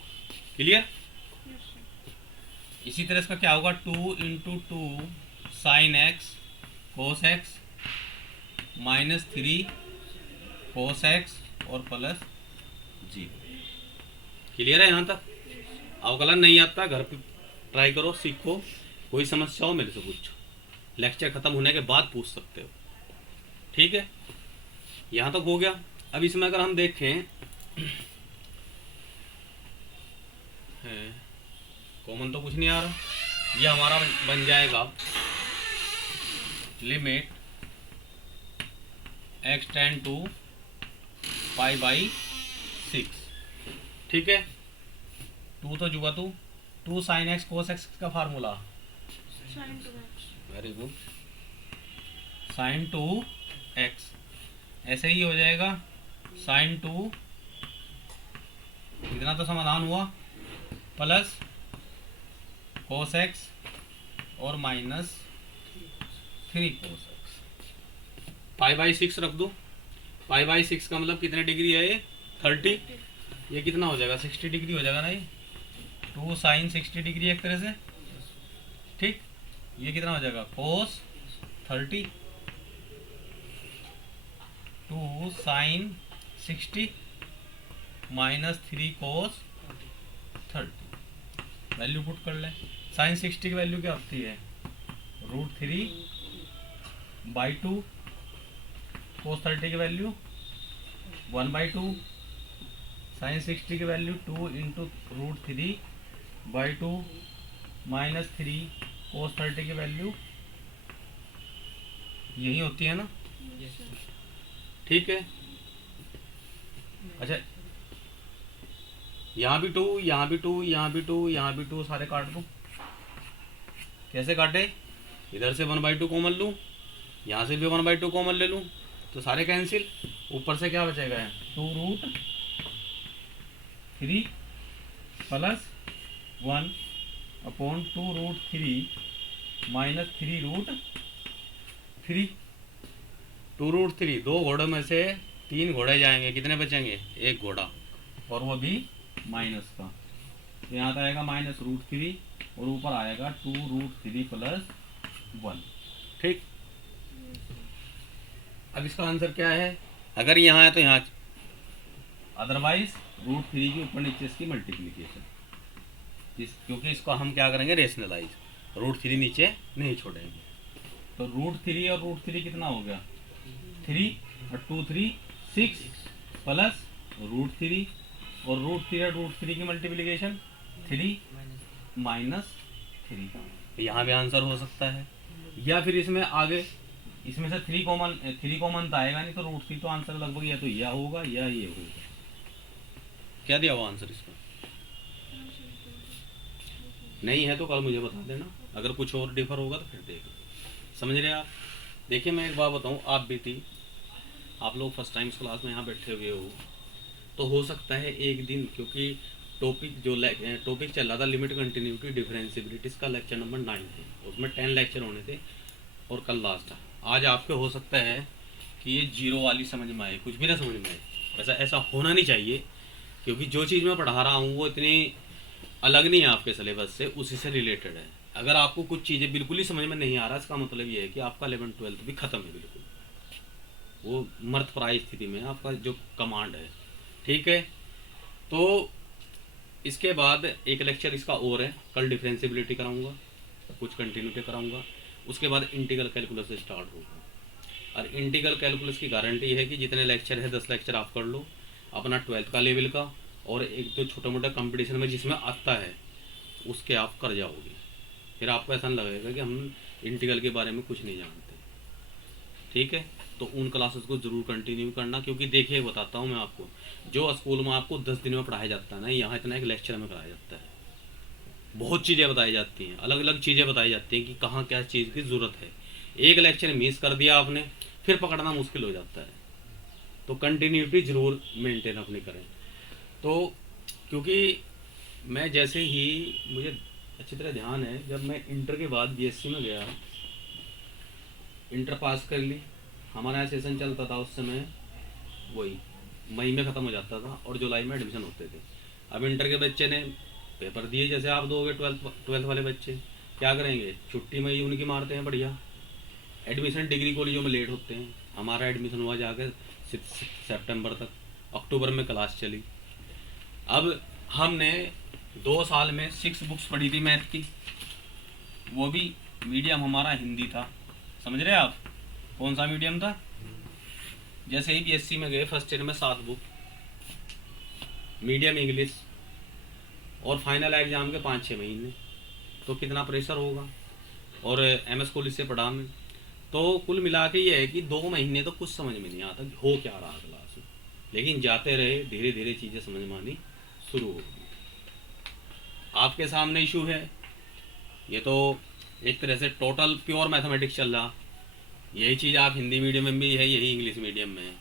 क्लियर? इसी तरह इसका क्या होगा, 2 × 2 sin x cos x -3 cos x और प्लस 0। क्लियर है यहाँ तक? अवकलन नहीं आता, घर पे ट्राई करो, सीखो, कोई समस्या हो मेरे से पूछो, लेक्चर खत्म होने के बाद पूछ सकते हो। ठीक है, यहाँ तक हो गया। अब इसमें अगर हम देखें कॉमन तो कुछ नहीं आ रहा, ये हमारा बन जाएगा लिमिट x टेंड टू π/6। ठीक है, 2 तो जुआ 2 sin x cos x का formula sin 2x, very good, sin 2x ऐसे ही हो जाएगा sin 2, इतना तो समाधान हुआ, प्लस cos x और -3 cos x। π/6 रख दो, π/6 का मतलब कितने डिग्री है ये, 30। ये कितना हो जाएगा, 60 डिग्री हो जाएगा ना, ये 2 sin 60 डिग्री एक तरह से। ठीक, ये कितना हो जाएगा, cos 30, 2 sin 60 -3 cos 30। Value put कर ले, sin 60 की वैल्यू क्या होती है, √3/2, cos 30 की वैल्यू 1/2, sin 60 की वैल्यू 2 × √3/2 -3 cos 30 की वैल्यू यही होती है ना। ठीक है, अच्छा यहाँ भी 2, यहाँ भी 2, यहाँ भी 2, यहाँ भी 2, सारे काट दूँ। कैसे काटे, इधर से 1/2 कॉमन लूँ, यहाँ से भी 1/2 कॉमन ले लूँ, तो सारे कैंसिल, ऊपर से क्या बचेगा, 2√3 प्लस 1/2√3 -3√3। 2√3, 2 घोड़ों में से 3 घोड़े जाएंगे, कितने बचेंगे, 1 घोड़ा, और वो भी माइनस का, तो यहाँ आएगा -√3 और ऊपर आएगा 2√3 प्लस 1। ठीक, अब इसका आंसर क्या है, अगर यहाँ है तो यहाँ, अदरवाइज √3 की ऊपर नीचे इसकी मल्टीप्लिकेशन, क्योंकि इसको हम क्या करेंगे रेशनलाइज, √3 नीचे नहीं छोड़ेंगे। तो √3 और √3 कितना हो गया 3 और 2 3 6 प्लस √3 और √3 और √3 की मल्टीप्लिकेशन 3 माइनस 3। यहाँ भी आंसर हो सकता है, या फिर इसमें आगे इसमें से 3 कॉमन तो आएगा नहीं, तो √3 तो आंसर लगभग या तो यह होगा या ये होगा। क्या दिया हुआ आंसर इसका? नहीं है तो कल मुझे बता देना, अगर कुछ और डिफर होगा तो फिर देखना। समझ रहे आप? देखिए मैं एक बात बताऊँ, आप भी थी, आप लोग फर्स्ट टाइम क्लास में यहाँ बैठे हुए हो, तो हो सकता है एक दिन, क्योंकि टॉपिक चल रहा था लिमिट कंटिन्यूटी डिफरेंशिएबिलिटी, इसका लेक्चर नंबर 9 है, उसमें 10 लेक्चर होने थे और कल लास्ट था। आज आपके हो सकता है कि ये 0 वाली समझ में आए, कुछ भी ना समझ में आए, वैसा ऐसा होना नहीं चाहिए, क्योंकि जो चीज़ मैं पढ़ा रहा हूँ वो इतनी अलग नहीं है आपके सिलेबस से, उसी से रिलेटेड है। अगर आपको कुछ चीज़ें बिल्कुल ही समझ में नहीं आ रहा, इसका मतलब ये है कि आपका 11th 12th भी ख़त्म है बिल्कुल, वो मर्दप्राय स्थिति में आपका जो कमांड है। ठीक है, तो इसके बाद एक लेक्चर इसका और है, कल डिफरेंशिएबिलिटी कराऊंगा, कुछ कंटिन्यूटी कराऊंगा, उसके बाद इंटीग्रल कैलकुलस से स्टार्ट होगा। और इंटीग्रल कैलकुलस की गारंटी है कि जितने लेक्चर है 10 लेक्चर आप कर लो अपना 12th का लेवल का, और एक तो छोटा मोटा कंपटीशन में जिसमें आता है उसके आप कर जाओगे, फिर आपको ऐसा नहीं लगेगा कि हम इंटीग्रल के बारे में कुछ नहीं जानते। ठीक है, तो उन क्लासेस को ज़रूर कंटिन्यू करना, क्योंकि देखिए बताता हूँ मैं आपको, जो स्कूल में आपको 10 दिन में पढ़ाया जाता है ना, यहाँ इतना एक लेक्चर में कराया जाता है। बहुत चीज़ें बताई जाती हैं, अलग अलग चीज़ें बताई जाती हैं कि कहाँ क्या चीज़ की ज़रूरत है। एक लेक्चर मिस कर दिया आपने, फिर पकड़ना मुश्किल हो जाता है। तो कंटिन्यूटी ज़रूर मेंटेन अपनी करें। तो क्योंकि मैं जैसे ही, मुझे अच्छी तरह ध्यान है, जब मैं इंटर के बाद बीएससी में गया, इंटर पास कर ली, हमारा यहाँ सेशन चलता था उस समय, वही मई में ख़त्म हो जाता था और जुलाई में एडमिशन होते थे। अब इंटर के बच्चे ने पेपर दिए, जैसे आप दोगे 12th वाले बच्चे क्या करेंगे, छुट्टी में ही उनकी मारते हैं बढ़िया। एडमिशन डिग्री कॉलेजों में लेट होते हैं, हमारा एडमिशन हुआ जाकर सितंबर तक, अक्टूबर में क्लास चली। अब हमने 2 साल में 6 बुक्स पढ़ी थी मैथ की, वो भी मीडियम हमारा हिंदी था। समझ रहे आप? कौन सा मीडियम था? जैसे ही बीएससी में गए फर्स्ट ईयर में 7 बुक, मीडियम इंग्लिश, और फाइनल एग्जाम के 5-6 महीने, तो कितना प्रेशर होगा। और एमएस कॉलेज से पढ़ा मैं, तो कुल मिला के ये है कि 2 महीने तो कुछ समझ में नहीं आता कि हो क्या रहा क्लास में, लेकिन जाते रहे धीरे धीरे चीज़ें समझ में आनी शुरू होगी। आपके सामने इशू है, ये तो एक तरह से टोटल प्योर मैथमेटिक्स चल रहा, यही चीज़ आप हिंदी मीडियम में भी है, यही इंग्लिश मीडियम में है,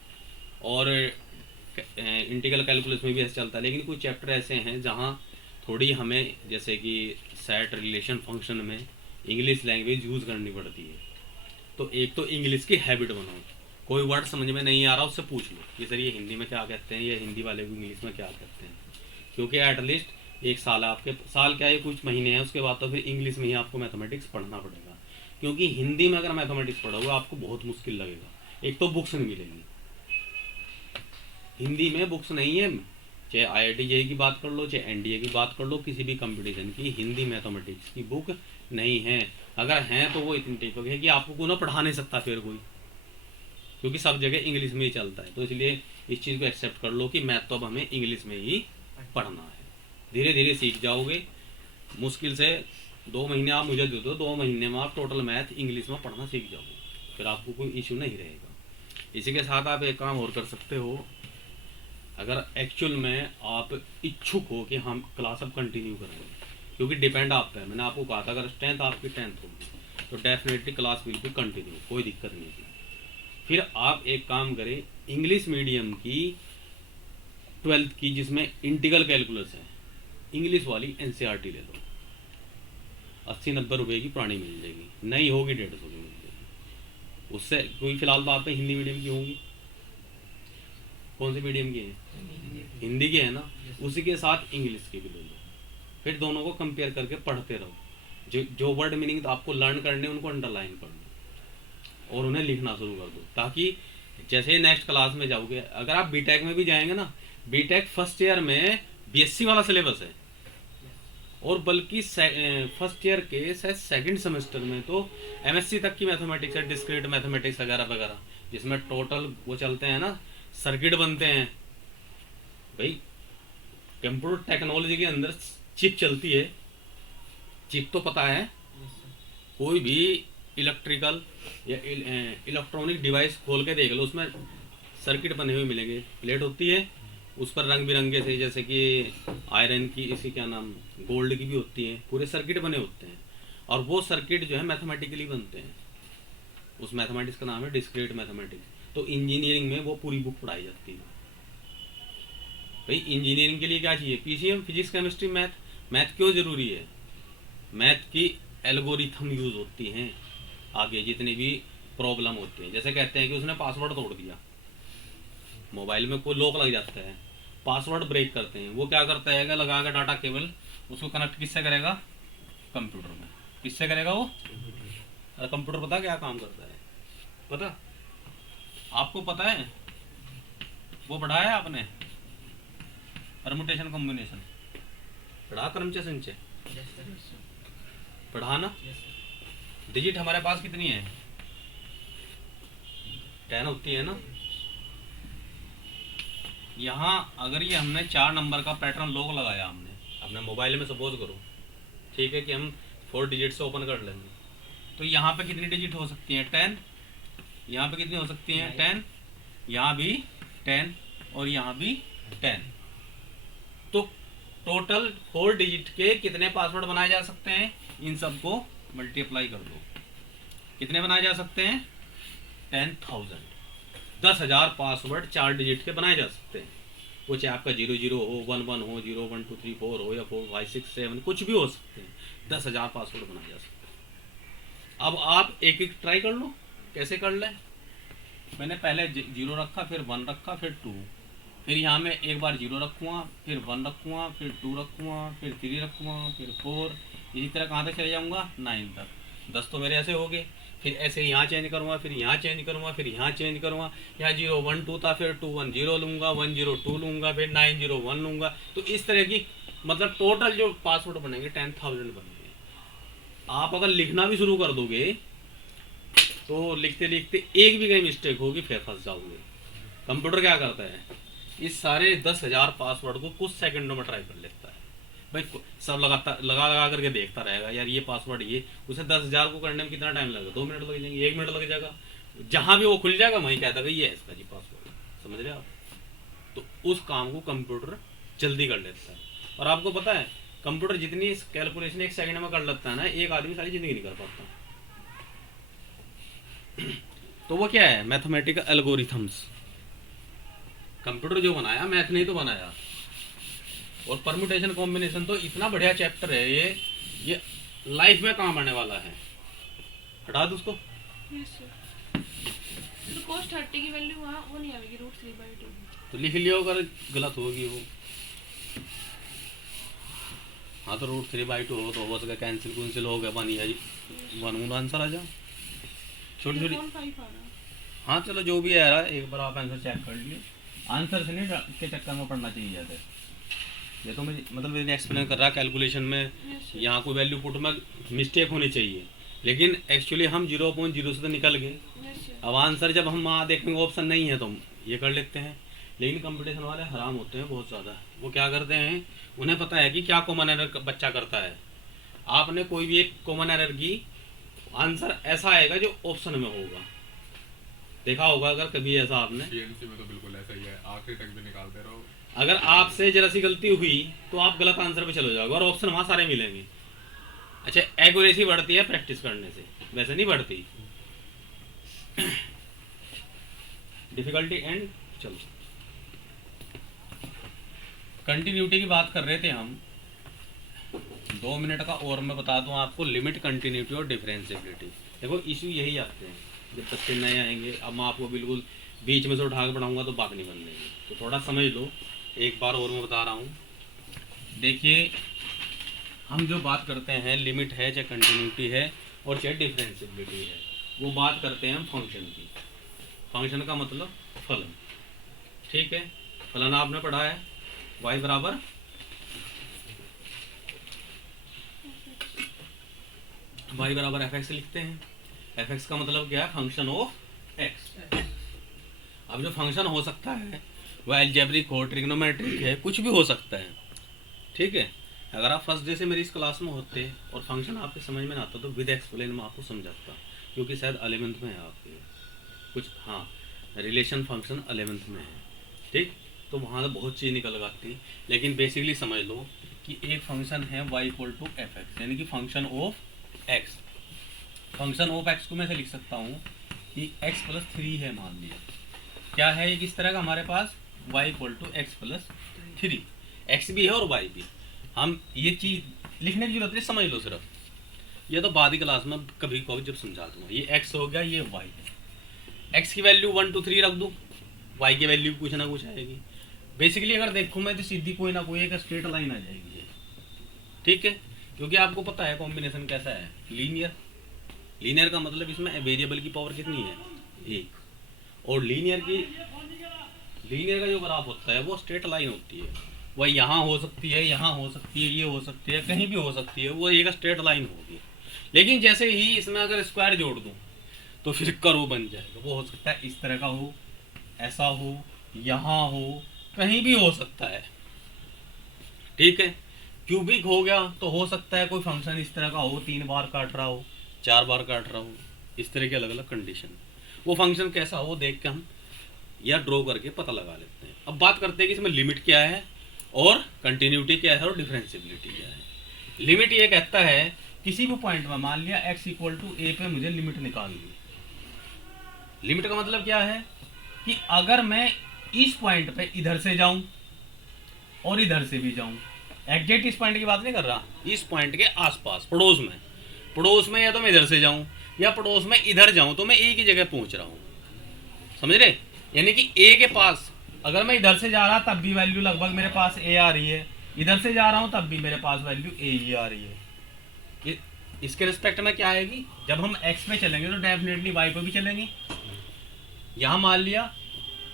और इंटीग्रल कैलकुलस में भी ऐसे चलता है। लेकिन कुछ चैप्टर ऐसे हैं जहाँ थोड़ी हमें, जैसे कि सेट रिलेशन फंक्शन में इंग्लिश लैंग्वेज यूज़ करनी पड़ती है। तो एक तो इंग्लिश की हैबिट बनाओ, कोई वर्ड समझ में नहीं आ रहा उससे पूछ लो कि सर ये हिंदी में क्या कहते हैं, या हिंदी वाले को इंग्लिश में क्या कहते हैं, क्योंकि एटलीस्ट 1 साल आपके, साल क्या है कुछ महीने हैं, उसके बाद तो फिर इंग्लिश में ही आपको मैथमेटिक्स पढ़ना पड़ेगा। क्योंकि हिंदी में अगर मैथमेटिक्स पढ़ोगे आपको बहुत मुश्किल लगेगा, एक तो बुक्स नहीं मिलेंगी, हिंदी में बुक्स नहीं है, चाहे IIT JEE की बात कर लो, चाहे NDA की बात कर लो, किसी भी कंपटीशन की हिंदी मैथमेटिक्स की बुक नहीं है। अगर हैं तो वो इतनी टिपिकल है कि आपको कोई ना पढ़ा नहीं सकता फिर कोई, क्योंकि सब जगह इंग्लिश में ही चलता है। तो इसलिए इस चीज़ को एक्सेप्ट कर लो कि मैथ तो अब हमें इंग्लिश में ही पढ़ना है, धीरे धीरे सीख जाओगे। मुश्किल से 2 महीने आप मुझे दे दो, 2 महीने में आप टोटल मैथ इंग्लिश में पढ़ना सीख जाओगे, फिर आपको कोई इशू नहीं रहेगा। इसी के साथ आप एक काम और कर सकते हो, अगर एक्चुअल में आप इच्छुक हो कि हम क्लास अब कंटिन्यू करेंगे, क्योंकि डिपेंड आप पे है, मैंने आपको कहा था अगर स्ट्रेंथ आपकी 10th होगी तो definitely class will be continue, कोई दिक्कत नहीं थी। फिर आप एक काम करें, इंग्लिश मीडियम की 12th की जिसमें इंटीग्रल कैलकुलस है, इंग्लिश वाली NCERT ले लो, 80-90 रुपये की पुरानी मिल जाएगी, नई होगी 150 की मिल जाएगी उससे। कोई फिलहाल तो आप पे हिंदी मीडियम की होंगी, कौन सी मीडियम की है? हिंदी की है ना, उसी के साथ इंग्लिश की भी ले लो, फिर दोनों को कंपेयर करके पढ़ते रहो। जो वर्ड मीनिंग तो आपको लर्न करने उनको अंडरलाइन कर दो और उन्हें लिखना शुरू कर दो, ताकि जैसे नेक्स्ट क्लास में जाओगे, अगर आप बीटेक में भी जाएंगे ना बीटेक फर्स्ट ईयर में बीएससी वाला सिलेबस है, और बल्कि फर्स्ट ईयर के शायद सेकंड सेमेस्टर में तो एमएससी तक की मैथमेटिक्स है, डिस्क्रीट मैथमेटिक्स वगैरह वगैरह, जिसमें टोटल वो चलते हैं ना, सर्किट बनते हैं। भाई कंप्यूटर टेक्नोलॉजी के अंदर चिप चलती है, चिप तो पता है, कोई भी इलेक्ट्रिकल या इलेक्ट्रॉनिक डिवाइस खोल के देख लो, उसमें सर्किट बने हुए मिलेंगे। प्लेट होती है, उस पर रंग बिरंगे से, जैसे कि आयरन की, इसी क्या नाम, गोल्ड की भी होती हैं, पूरे सर्किट बने होते हैं, और वो सर्किट जो है मैथमेटिकली बनते हैं। उस मैथमेटिक्स का नाम है डिस्क्रीट मैथमेटिक्स। तो इंजीनियरिंग में वो पूरी बुक पढ़ाई जाती है। भाई इंजीनियरिंग के लिए क्या चाहिए? PCM, physics, chemistry, math. Math क्यों जरूरी है? मैथ की एल्गोरिथम यूज होती हैं आगे जितनी भी प्रॉब्लम होती है। जैसे कहते हैं कि उसने पासवर्ड तोड़ दिया, मोबाइल में कोई लॉक लग जाता है, पासवर्ड ब्रेक करते हैं, वो क्या करता है, लगा के डाटा केबल उसको कनेक्ट किससे करेगा? कंप्यूटर में। किससे करेगा वो? अरे कंप्यूटर पता क्या काम करता है? पता आपको? पता है? वो पढ़ा है आपने? परमुटेशन कॉम्बिनेशन पढ़ा? क्रमचय संचय पढ़ा ना? डिजिट हमारे पास कितनी है? 10 होती है ना। यहाँ अगर ये हमने 4 नंबर का पैटर्न लॉक लगाया हमने अपने मोबाइल में, सपोज करो, ठीक है, कि हम 4 डिजिट से ओपन कर लेंगे, तो यहाँ पे कितनी डिजिट हो सकती हैं? 10। यहाँ पे कितनी हो सकती हैं? 10। यहाँ भी 10 और यहाँ भी 10। तो टोटल 4 डिजिट के कितने पासवर्ड बनाए जा सकते हैं? इन सबको मल्टीप्लाई कर दो, कितने बनाए जा सकते हैं? 10,000। 10,000 पासवर्ड 4 डिजिट के बनाए जा सकते हैं। वो चाहे आपका 00 हो, 11 हो, 0 1 2 3 4 हो, या 4 5 6 7 कुछ भी हो सकते हैं। 10,000 पासवर्ड बनाए जा सकते हैं। अब आप एक एक ट्राई कर लो, कैसे कर लें। मैंने पहले 0 रखा, फिर 1 रखा, फिर 2, फिर यहाँ में एक बार 0 रखूँगा, फिर 1 रखूँगा, फिर 2 रखूँगा, फिर 3 रखूँगा, फिर 4, इसी तरह कहाँ तक चले जाऊँगा? 9 तक। 10 तो मेरे ऐसे हो गए। फिर ऐसे यहाँ चेंज करूँगा, फिर यहाँ चेंज करूँगा, फिर यहाँ चेंज करूँगा। यहाँ 0 1 2 था, फिर 2 1 0 लूँगा, 1 0 2 लूँगा, फिर 9 0 1 लूँगा। तो इस तरह की मतलब टोटल जो पासवर्ड बनेंगे 10,000 बनेंगे। आप अगर लिखना भी शुरू कर दोगे तो लिखते लिखते एक भी कहीं मिस्टेक होगी, फिर फंस जाओगे। कंप्यूटर क्या करता है? इस सारे 10,000 पासवर्ड को कुछ सेकंडों में ट्राई कर लेता है। भाई सब लगा करके देखता रहेगा, यार ये पासवर्ड, ये उसे 10,000 को करने में कितना टाइम लगेगा? 2 मिनट लग जाएंगे, 1 मिनट लग जाएगा। जहां भी वो खुल जाएगा वहीं कहता है ये है इसका जी पासवर्ड। समझ रहे आप? तो उस काम को कंप्यूटर जल्दी कर लेता है। और आपको पता है कंप्यूटर जितनी कैलकुलेशन 1 सेकंड में कर लेता है ना, एक आदमी सारी जिंदगी नहीं कर पाता। तो वो क्या है? Mathematical algorithms. कंप्यूटर जो बनाया, मैथ नहीं तो बनाया। और परम्यूटेशन कॉम्बिनेशन तो इतना बढ़िया चैप्टर है ये लाइफ में काम आने वाला है। हटा दो उसको। Yes sir. तो cos 30 की वैल्यू वहाँ वो नहीं आएगी, √3/2। तो लिख लियो अगर गलत होगी वो। हाँ तो √3/2 हो तो हो सके कैंसिल हो गया, बनी है 1 आंसर आ जाओ। छोटी छोटी 5 आ रहा। हाँ चलो जो भी आ रहा है, एक बार आप आंसर चेक कर लिए। आंसर से नहीं के चक्कर में पढ़ना चाहिए ज़्यादा। ये तो मैं मतलब मैंने एक्सप्लेन कर रहा कैलकुलेशन में यहाँ कोई वैल्यू पुट में मिस्टेक होनी चाहिए, लेकिन एक्चुअली हम 0.0 से तो निकल गए। अब आंसर जब हम वहाँ देखेंगे ऑप्शन नहीं है तो हम ये कर लेते हैं। लेकिन कंपटीशन वाले हराम होते हैं बहुत ज़्यादा। वो क्या करते हैं, उन्हें पता है कि क्या कॉमन एरर बच्चा करता है। आपने कोई भी एक कॉमन एरर की आंसर ऐसा आएगा जो ऑप्शन में होगा, देखा होगा अगर कभी ऐसा आपने। बीएनसी में तो बिल्कुल ऐसा ही है, आखिरी तक भी निकालते रहो। अगर आपसे जरा सी गलती हुई तो आप गलत आंसर पे चले जाओगे और ऑप्शन वहाँ सारे मिलेंगे। अच्छा, एक्यूरेसी बढ़ती है प्रैक्टिस करने से, वैसे नहीं बढ़ती। Difficulty and. चलो कंटिन्यूटी की बात कर रहे थे हम। 2 मिनट का और मैं बता दूं आपको, लिमिट, कंटिन्यूटी और डिफरेंशिएबिलिटी। देखो इशू यही आते हैं जब तक के नए आएंगे। अब मैं आपको बिल्कुल बीच में से उठा के पढ़ाऊंगा तो बात नहीं बन रही, तो थोड़ा समझ लो। एक बार और मैं बता रहा हूँ, देखिए हम जो बात करते हैं, लिमिट है चाहे कंटिन्यूटी है और चाहे डिफरेंशिएबिलिटी है, वो बात करते हैं हम फंक्शन की। फंक्शन का मतलब फलन, ठीक है। फलाना आपने पढ़ा है y बराबर fx लिखते हैं। fx का मतलब क्या है? Function of x। अब जो फंक्शन हो सकता है वह एल्जेब्रिक हो, ट्रिग्नोमेट्रिक है, कुछ भी हो सकता है, ठीक है। अगर आप फर्स्ट डे से मेरी इस क्लास में होते और फंक्शन आपके समझ में ना आता तो विद एक्सप्लेन में आपको समझाता, क्योंकि शायद 11th में है आपके कुछ, हाँ रिलेशन फंक्शन 11th में है, ठीक। तो वहाँ तो बहुत चीज़ निकल आती, लेकिन बेसिकली समझ लो कि एक फंक्शन है y = fx, यानी कि function of x। Function of x को मैं से लिख सकता हूँ कि x + 3 है, मान लिया। क्या है ये किस तरह का हमारे पास? y = x + 3, x भी है और y भी। हम ये चीज़ लिखने की जरूरत नहीं, समझ लो सिर्फ, ये तो बाद ही क्लास में कभी कभी जब समझा दूंगा। ये x हो गया, ये y है। x की वैल्यू 1 2 3 रख दूँ, y की वैल्यू कुछ ना कुछ आएगी। बेसिकली अगर देखूँ मैं तो सीधी कोई ना कोई एक स्ट्रेट लाइन आ जाएगी, ठीक है, क्योंकि आपको पता है कॉम्बिनेशन कैसा है, लीनियर। लीनियर का मतलब इसमें वेरिएबल की पावर कितनी है? 1। और लीनियर का जो ग्राफ होता है वो स्ट्रेट लाइन होती है, वह यहाँ हो सकती है, यहाँ हो सकती है, ये हो सकती है, कहीं भी हो सकती है, वो एक स्ट्रेट लाइन होगी। लेकिन जैसे ही इसमें अगर स्क्वायर जोड़ दूँ तो फिर कर्व बन जाएगा। वो हो सकता है इस तरह का हो, ऐसा हो, यहाँ हो, कहीं भी हो सकता है, ठीक है। क्यूबिक हो गया तो हो सकता है कोई फंक्शन इस तरह का हो, 3 बार काट रहा हो, 4 बार काट रहा हो, इस तरह की अलग अलग कंडीशन। वो फंक्शन कैसा हो देख के हम या ड्रॉ करके पता लगा लेते हैं। अब बात करते हैं कि इसमें लिमिट क्या है और कंटिन्यूटी क्या है और डिफरेंशिएबिलिटी क्या है। लिमिट ये कहता है किसी भी पॉइंट में, मान लिया x = a पे मुझे लिमिट निकालनी है। लिमिट का मतलब क्या है कि अगर मैं इस पॉइंट पे इधर से जाऊं और इधर से भी जाऊं, एग्जैक्ट इस पॉइंट की बात नहीं कर रहा, इस पॉइंट के आसपास पड़ोस में या तो मैं इधर से जाऊं या पड़ोस में इधर जाऊं तो मैं ए की जगह पहुंच रहा हूं, समझ रहे। यानी कि ए के पास अगर मैं इधर से जा रहा तब भी वैल्यू लगभग मेरे पास ए आ रही है, इधर से जा रहा हूं तब भी मेरे पास वैल्यू ए ही आ रही है। इसके रिस्पेक्ट में क्या आएगी? जब हम एक्स पे चलेंगे तो डेफिनेटली वाई पे भी चलेंगे। यहाँ मान लिया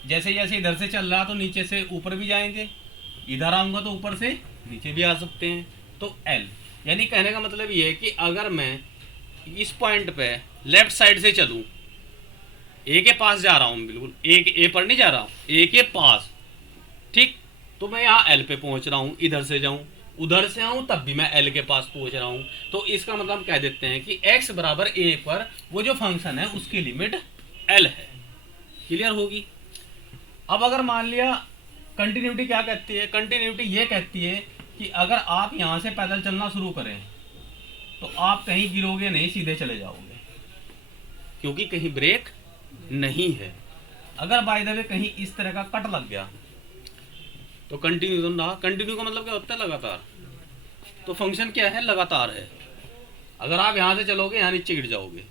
जैसे जैसे इधर से चल रहा तो नीचे से ऊपर भी जाएंगे, इधर आऊंगा तो ऊपर से नीचे भी आ सकते हैं। तो एल, यानी कहने का मतलब ये है कि अगर मैं इस पॉइंट पे लेफ्ट साइड से चलूं, ए के पास जा रहा हूं, बिल्कुल ए पर नहीं जा रहा हूं, ए के पास, ठीक, तो मैं यहाँ एल पे पहुंच रहा हूं। इधर से जाऊं, उधर से आऊं तब भी मैं एल के पास पहुंच रहा हूं। तो इसका मतलब हम कह देते हैं कि x बराबर a पर वो जो फंक्शन है उसकी लिमिट l है। क्लियर होगी? अब अगर मान लिया कंटिन्यूटी क्या कहती है? कंटिन्यूटी ये कहती है कि अगर आप यहाँ से पैदल चलना शुरू करें तो आप कहीं गिरोगे नहीं, सीधे चले जाओगे, क्योंकि कहीं ब्रेक नहीं है। अगर बाय द वे कहीं इस तरह का कट लग गया तो कंटिन्यू तो ना, कंटिन्यू का मतलब क्या होता है? लगातार। तो फंक्शन क्या है? लगातार है। अगर आप यहाँ से चलोगे यहाँ नीचे गिर जाओगे।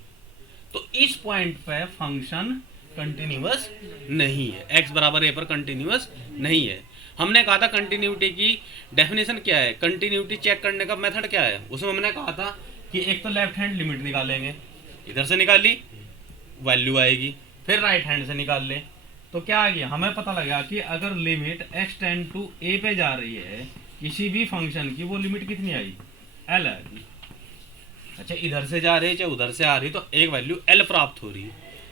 तो इस पॉइंट पे फंक्शन कंटिन्यूअस नहीं है, x बराबर a पर कंटिन्यूअस नहीं है। हमने कहा था कंटिन्यूटी की डेफिनेशन क्या है, कंटिन्यूटी चेक करने का मेथड क्या है, उसमें हमने कहा था कि एक तो लेफ्ट हैंड लिमिट निकालेंगे, इधर से निकाली वैल्यू आएगी, फिर राइट हैंड से निकाल ले तो क्या आ गया, हमें पता लगा कि अगर limit x tend to a पे जा रही है किसी भी फंक्शन की, वो लिमिट कितनी आई? l आएगी। अच्छा, इधर से जा रही है चाहे उधर से आ रही तो एक वैल्यू l प्राप्त हो रही है,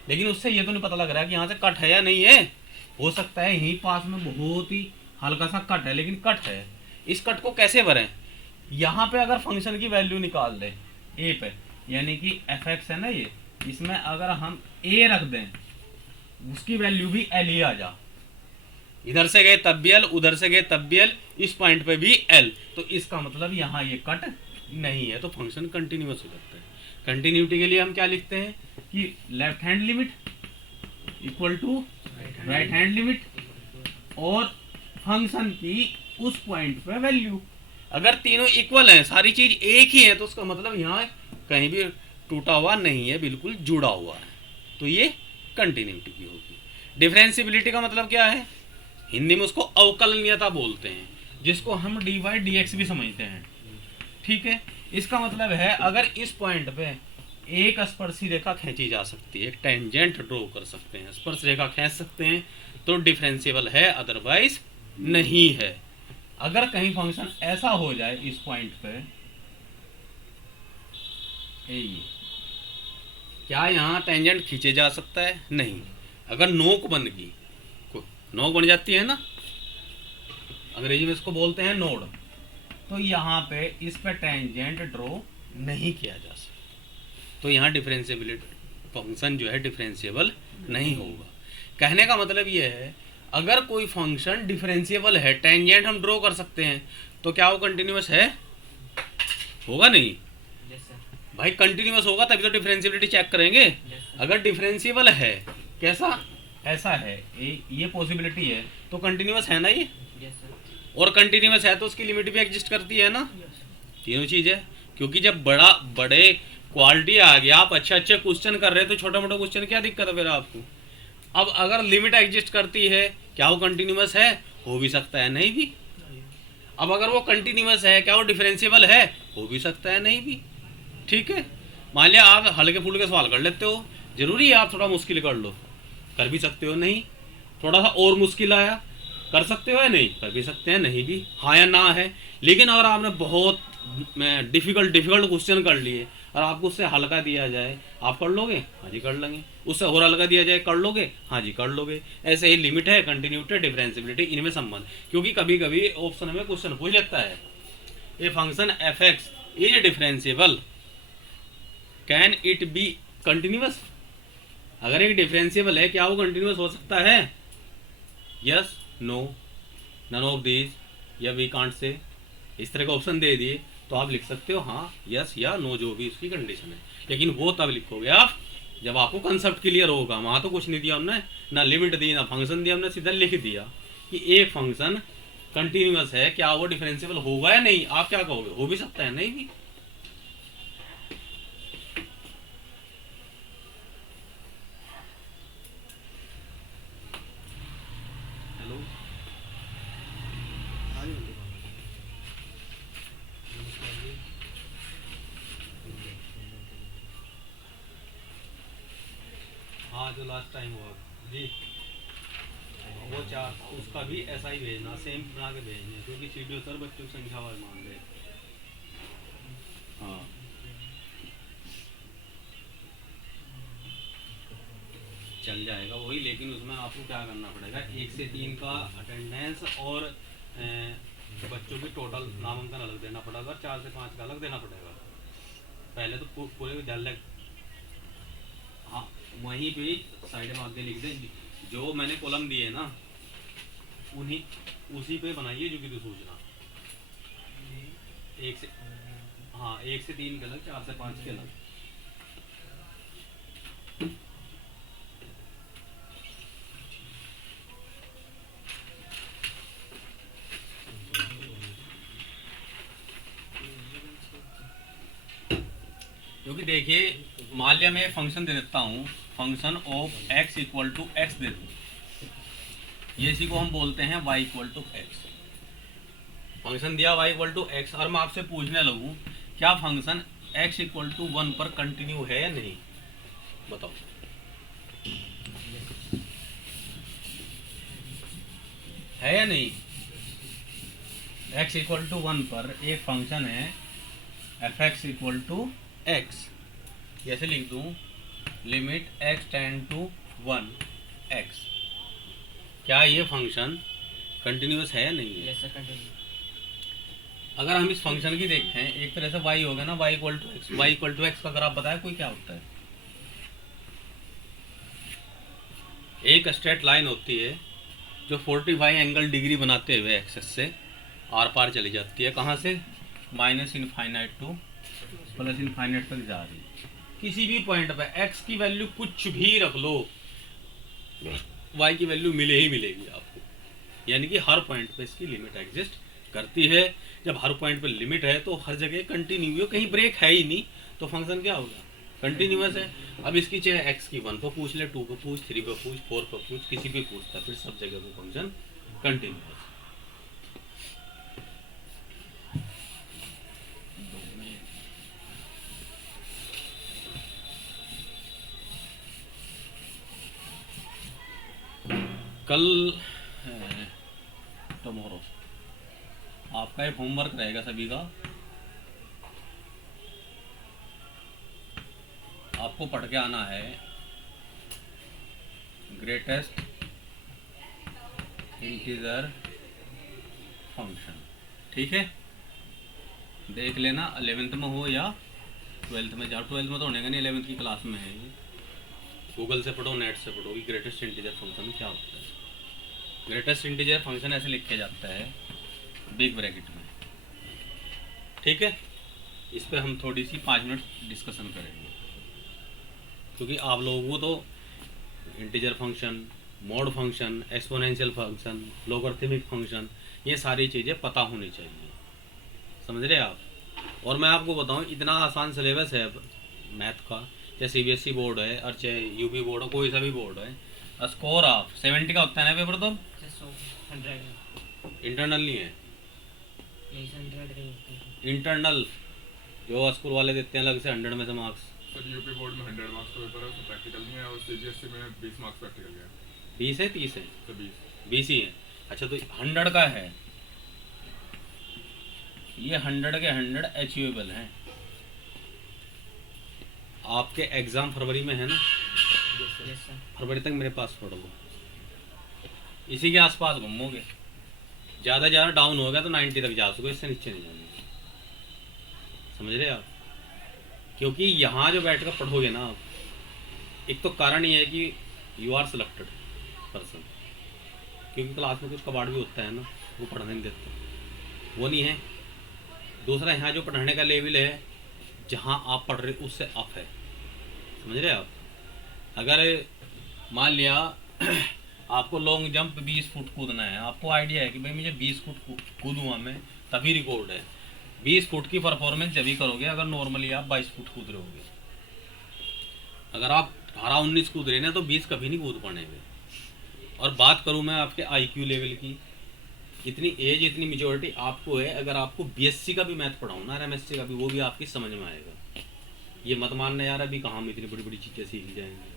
लेकिन उससे ये तो नहीं पता लग रहा है कि यहाँ से कट है या नहीं है। हो सकता है यहीं पास में बहुत ही हल्का सा कट है, लेकिन कट है। इस कट को कैसे भरें? यहाँ पे अगर फंक्शन की वैल्यू निकाल दें a पे, यानी कि fx है ना ये, इसमें अगर हम a रख दें उसकी वैल्यू भी l ही आ जा, इधर से गए तब भी l, उधर से गए तब भी l, इस पॉइंट पे भी l, तो इसका मतलब यहाँ ये कट नहीं है, तो फंक्शन कंटिन्यूअस हो जाता है। कंटिन्यूटी के लिए हम क्या लिखते हैं कि left hand limit equal to right hand limit और फंक्शन की उस पॉइंट पे वैल्यू। अगर तीनों इक्वल हैं, सारी चीज एक ही है, तो उसका मतलब यहाँ कहीं भी टूटा हुआ नहीं है, बिल्कुल जुड़ा हुआ है, तो ये कंटिन्यूटी की होगी। डिफरेंशिएबिलिटी का मतलब क्या है? हिंदी में उसको अवकलनीयता बोलते हैं, जिसको हम dy dx भी समझते हैं, ठीक है। इसका मतलब है अगर इस पॉइंट पे एक स्पर्शी रेखा खींची जा सकती है, एक टेंजेंट ड्रॉ कर सकते हैं, स्पर्श रेखा खींच सकते हैं, तो डिफरेंशिएबल है, अदरवाइज नहीं है। अगर कहीं फंक्शन ऐसा हो जाए इस पॉइंट पे, ये क्या यहाँ टेंजेंट खींचे जा सकता है? नहीं। अगर नोक बन गई, नोक बन जाती है ना, अंग्रेजी में इसको बोलते हैं नोड, तो यहाँ पे इस पे टेंजेंट ड्रॉ नहीं किया जा सकता, तो यहाँ डिफरेंशिएबिलिटी फंक्शन जो है डिफरेंशिएबल नहीं होगा। कहने का मतलब ये है, अगर कोई फंक्शन डिफरेंशिएबल है, टेंजेंट हम ड्रॉ कर सकते हैं, तो क्या वो कंटिन्यूअस है? होगा नहीं भाई, कंटिन्यूअस होगा तभी तो डिफरेंशिएबिलिटी चेक करेंगे। अगर डिफरेंशिएबल है, कैसा? ऐसा है, ये पॉसिबिलिटी है, तो कंटिन्यूअस है ना ये। और कंटिन्यूअस है तो उसकी लिमिट भी एग्जिस्ट करती है ना। तीनों चीज है, क्योंकि जब बड़े क्वालिटी आ गया, आप अच्छे क्वेश्चन कर रहे हैं, तो छोटा मोटा क्वेश्चन क्या दिक्कत है फिर आपको? अब अगर लिमिट एग्जिस्ट करती है, क्या वो कंटिन्यूअस है? हो भी सकता है, नहीं भी। अब अगर वो कंटिन्यूअस है, क्या वो डिफरेंशिएबल है? हो भी सकता है, नहीं भी। ठीक है, मान लिया आप हल्के फुल्के सवाल कर लेते हो, जरूरी है आप थोड़ा मुश्किल कर लो? कर भी सकते हो, नहीं। थोड़ा सा और मुश्किल आया, कर सकते हो या नहीं? कर भी सकते हैं, नहीं भी। हाँ या ना है। लेकिन अगर आपने बहुत डिफिकल्ट क्वेश्चन कर लिए और आपको उससे हल्का दिया जाए, आप कर लोगे? हाँ जी कर लेंगे। उससे और हल्का दिया जाए, कर लोगे? हाँ जी कर लोगे। ऐसे ही लिमिट है, कंटिन्यूटी, डिफरेंशिएबिलिटी, इनमें संबंध। क्योंकि कभी कभी ऑप्शन में क्वेश्चन पूछ लेता है, a function F x is differentiable, can it be continuous? अगर एक डिफरेंशिएबल है, क्या वो कंटिन्यूअस हो सकता है? Yes, no, none of these, या वी कांट से। इस तरह का ऑप्शन दे दिए तो आप लिख सकते हो हाँ, यस या नो, जो भी उसकी कंडीशन है। लेकिन वो तब लिखोगे आप जब आपको कंसेप्ट क्लियर होगा। वहाँ तो कुछ नहीं दिया हमने, ना लिमिट दी, ना फंक्शन दिया, हमने सीधा लिख दिया कि एक फंक्शन कंटिन्यूअस है, क्या वो डिफरेंशिएबल होगा या नहीं? आप क्या कहोगे? हो भी सकता है, नहीं भी। हेलो, हाँ जो लास्ट टाइम हुआ जी, वो 4, उसका भी ऐसा ही भेजना, सेम बना के भेजना, क्योंकि सीडीओ सर बच्चों की संख्या वार मान रहे। हाँ चल जाएगा वही, लेकिन उसमें आपको क्या करना पड़ेगा, 1 से 3 का अटेंडेंस और बच्चों की टोटल नामांकन अलग देना पड़ेगा, 4 से 5 का अलग देना पड़ेगा। पहले तो पूरे विद्यालय, हाँ वहीं पे साइड में आगे लिख दे, जो मैंने कॉलम दिए ना उन्हीं उसी पे बनाइए जो कि तो सूचना 1 से, हाँ 1 से 3 के अलग, 4 से 5 के अलग। क्योंकि देखिए, मान लिया मैं एक फंक्शन दे देता हूँ, function of x equal to x दे दूँ, ये इसी को हम बोलते हैं y equal to x. Function दिया y इक्वल टू एक्स, और मैं आपसे पूछने लगूँ क्या फंक्शन x इक्वल टू 1 पर कंटिन्यू है या नहीं? बताओ। है या नहीं? x इक्वल टू 1 पर एक फंक्शन है f x equal to x, कैसे लिख दूं, limit x tend to 1 x। क्या ये फंक्शन कंटिन्यूअस है या नहीं है? अगर हम इस फंक्शन की देखते हैं, एक तरह से y हो गया ना, y equal to x, y equal to x का ग्राफ बताया कोई क्या होता है? एक स्ट्रेट लाइन होती है जो 45 एंगल डिग्री बनाते हुए एक्सेस से आर पार चली जाती है। कहाँ से? Minus infinite two plus infinite तक जा रही है। किसी भी पॉइंट पे x की वैल्यू कुछ भी रख लो, y की वैल्यू मिले ही मिलेगी आपको। यानी कि हर पॉइंट पे इसकी लिमिट एग्जिस्ट करती है। जब हर पॉइंट पे लिमिट है तो हर जगह कंटिन्यू, कहीं ब्रेक है ही नहीं, तो फंक्शन क्या होगा? कंटिन्यूअस है। अब इसकी चाहे x की 1 पर पूछ ले, 2 पर पूछ, 3 पर पूछ, 4 पर पूछ, किसी भी पूछता, फिर सब जगह वो फंक्शन कंटिन्यूअस। कल टुमारो आपका एक होमवर्क रहेगा सभी का। आपको पढ़ के आना है ग्रेटेस्ट इंटीजर फंक्शन, ठीक है। देख लेना 11th में हो या 12th में जाओ। 12th में तो होने का नहीं, 11th की क्लास में है ये। गूगल से पढ़ो, नेट से पढ़ो कि ग्रेटेस्ट इंटीजर फंक्शन क्या होता है। ग्रेटेस्ट इंटीजर फंक्शन ऐसे लिखा जाता है बिग ब्रैकेट में, ठीक है। इस पे हम थोड़ी सी 5 मिनट डिस्कशन करेंगे, क्योंकि आप लोगों को तो integer function, mod function, exponential function, logarithmic function, ये सारी चीज़ें पता होनी चाहिए, समझ रहे आप। और मैं आपको बताऊं, इतना आसान सिलेबस है मैथ का, चाहे सीबीएसई बोर्ड है और चाहे यूपी बोर्ड हो, कोई सा भी बोर्ड है। स्कोर ऑफ 70 का होता है ना पेपर, तो 100 इंटरनल नहीं है, 100 इंटरनल जो स्कूल वाले देते हैं अलग से 100 में से मार्क्स। सर यूपी बोर्ड में 100 मार्क्स का पेपर है, उसमें प्रैक्टिकल नहीं है, और सीबीएसई में 20 मार्क्स प्रैक्टिकल है। 20 है 30 है? तो 20 20 ही है। अच्छा, तो 100 का है, ये 100 के 100 अचीवेबल हैं। आपके एग्ज़ाम फरवरी में है ना? Yes sir. फरवरी तक मेरे पास पढ़ो, इसी के आसपास घूमोगे। ज़्यादा ज़्यादा डाउन हो गया तो 90 तक जा सको, इससे नीचे नहीं जाओगे, समझ रहे आप। क्योंकि यहाँ जो बैठ कर पढ़ोगे ना आप, एक तो कारण ये है कि यू आर सिलेक्टेड पर्सन, क्योंकि क्लास में कुछ कबाड़ भी होता है ना, वो पढ़ने नहीं देते, वो नहीं है। दूसरा, यहाँ जो पढ़ने का लेवल है जहाँ आप पढ़ रहे उससे अप है, समझ रहे आप। अगर मान लिया आपको लॉन्ग जंप 20 फुट कूदना है, आपको आइडिया है कि भाई मुझे 20 फुट कूदूँगा मैं, तभी रिकॉर्ड है। 20 फुट की परफॉर्मेंस जब ही करोगे अगर नॉर्मली आप 22 फुट कूद रहे होगे। अगर आप 18-19 कूद रहे ना तो 20 कभी नहीं कूद पाएंगे। और बात करूँ मैं आपके आईक्यू लेवल की, इतनी एज, इतनी मेजोरिटी आपको है। अगर आपको बीएससी का भी मैथ पढ़ाऊँ ना, एमएससी का भी, वो भी आपकी समझ में आएगा। ये मत मानना यार अभी कहाँ हम इतनी बड़ी बड़ी चीज़ें सीख जाएंगे,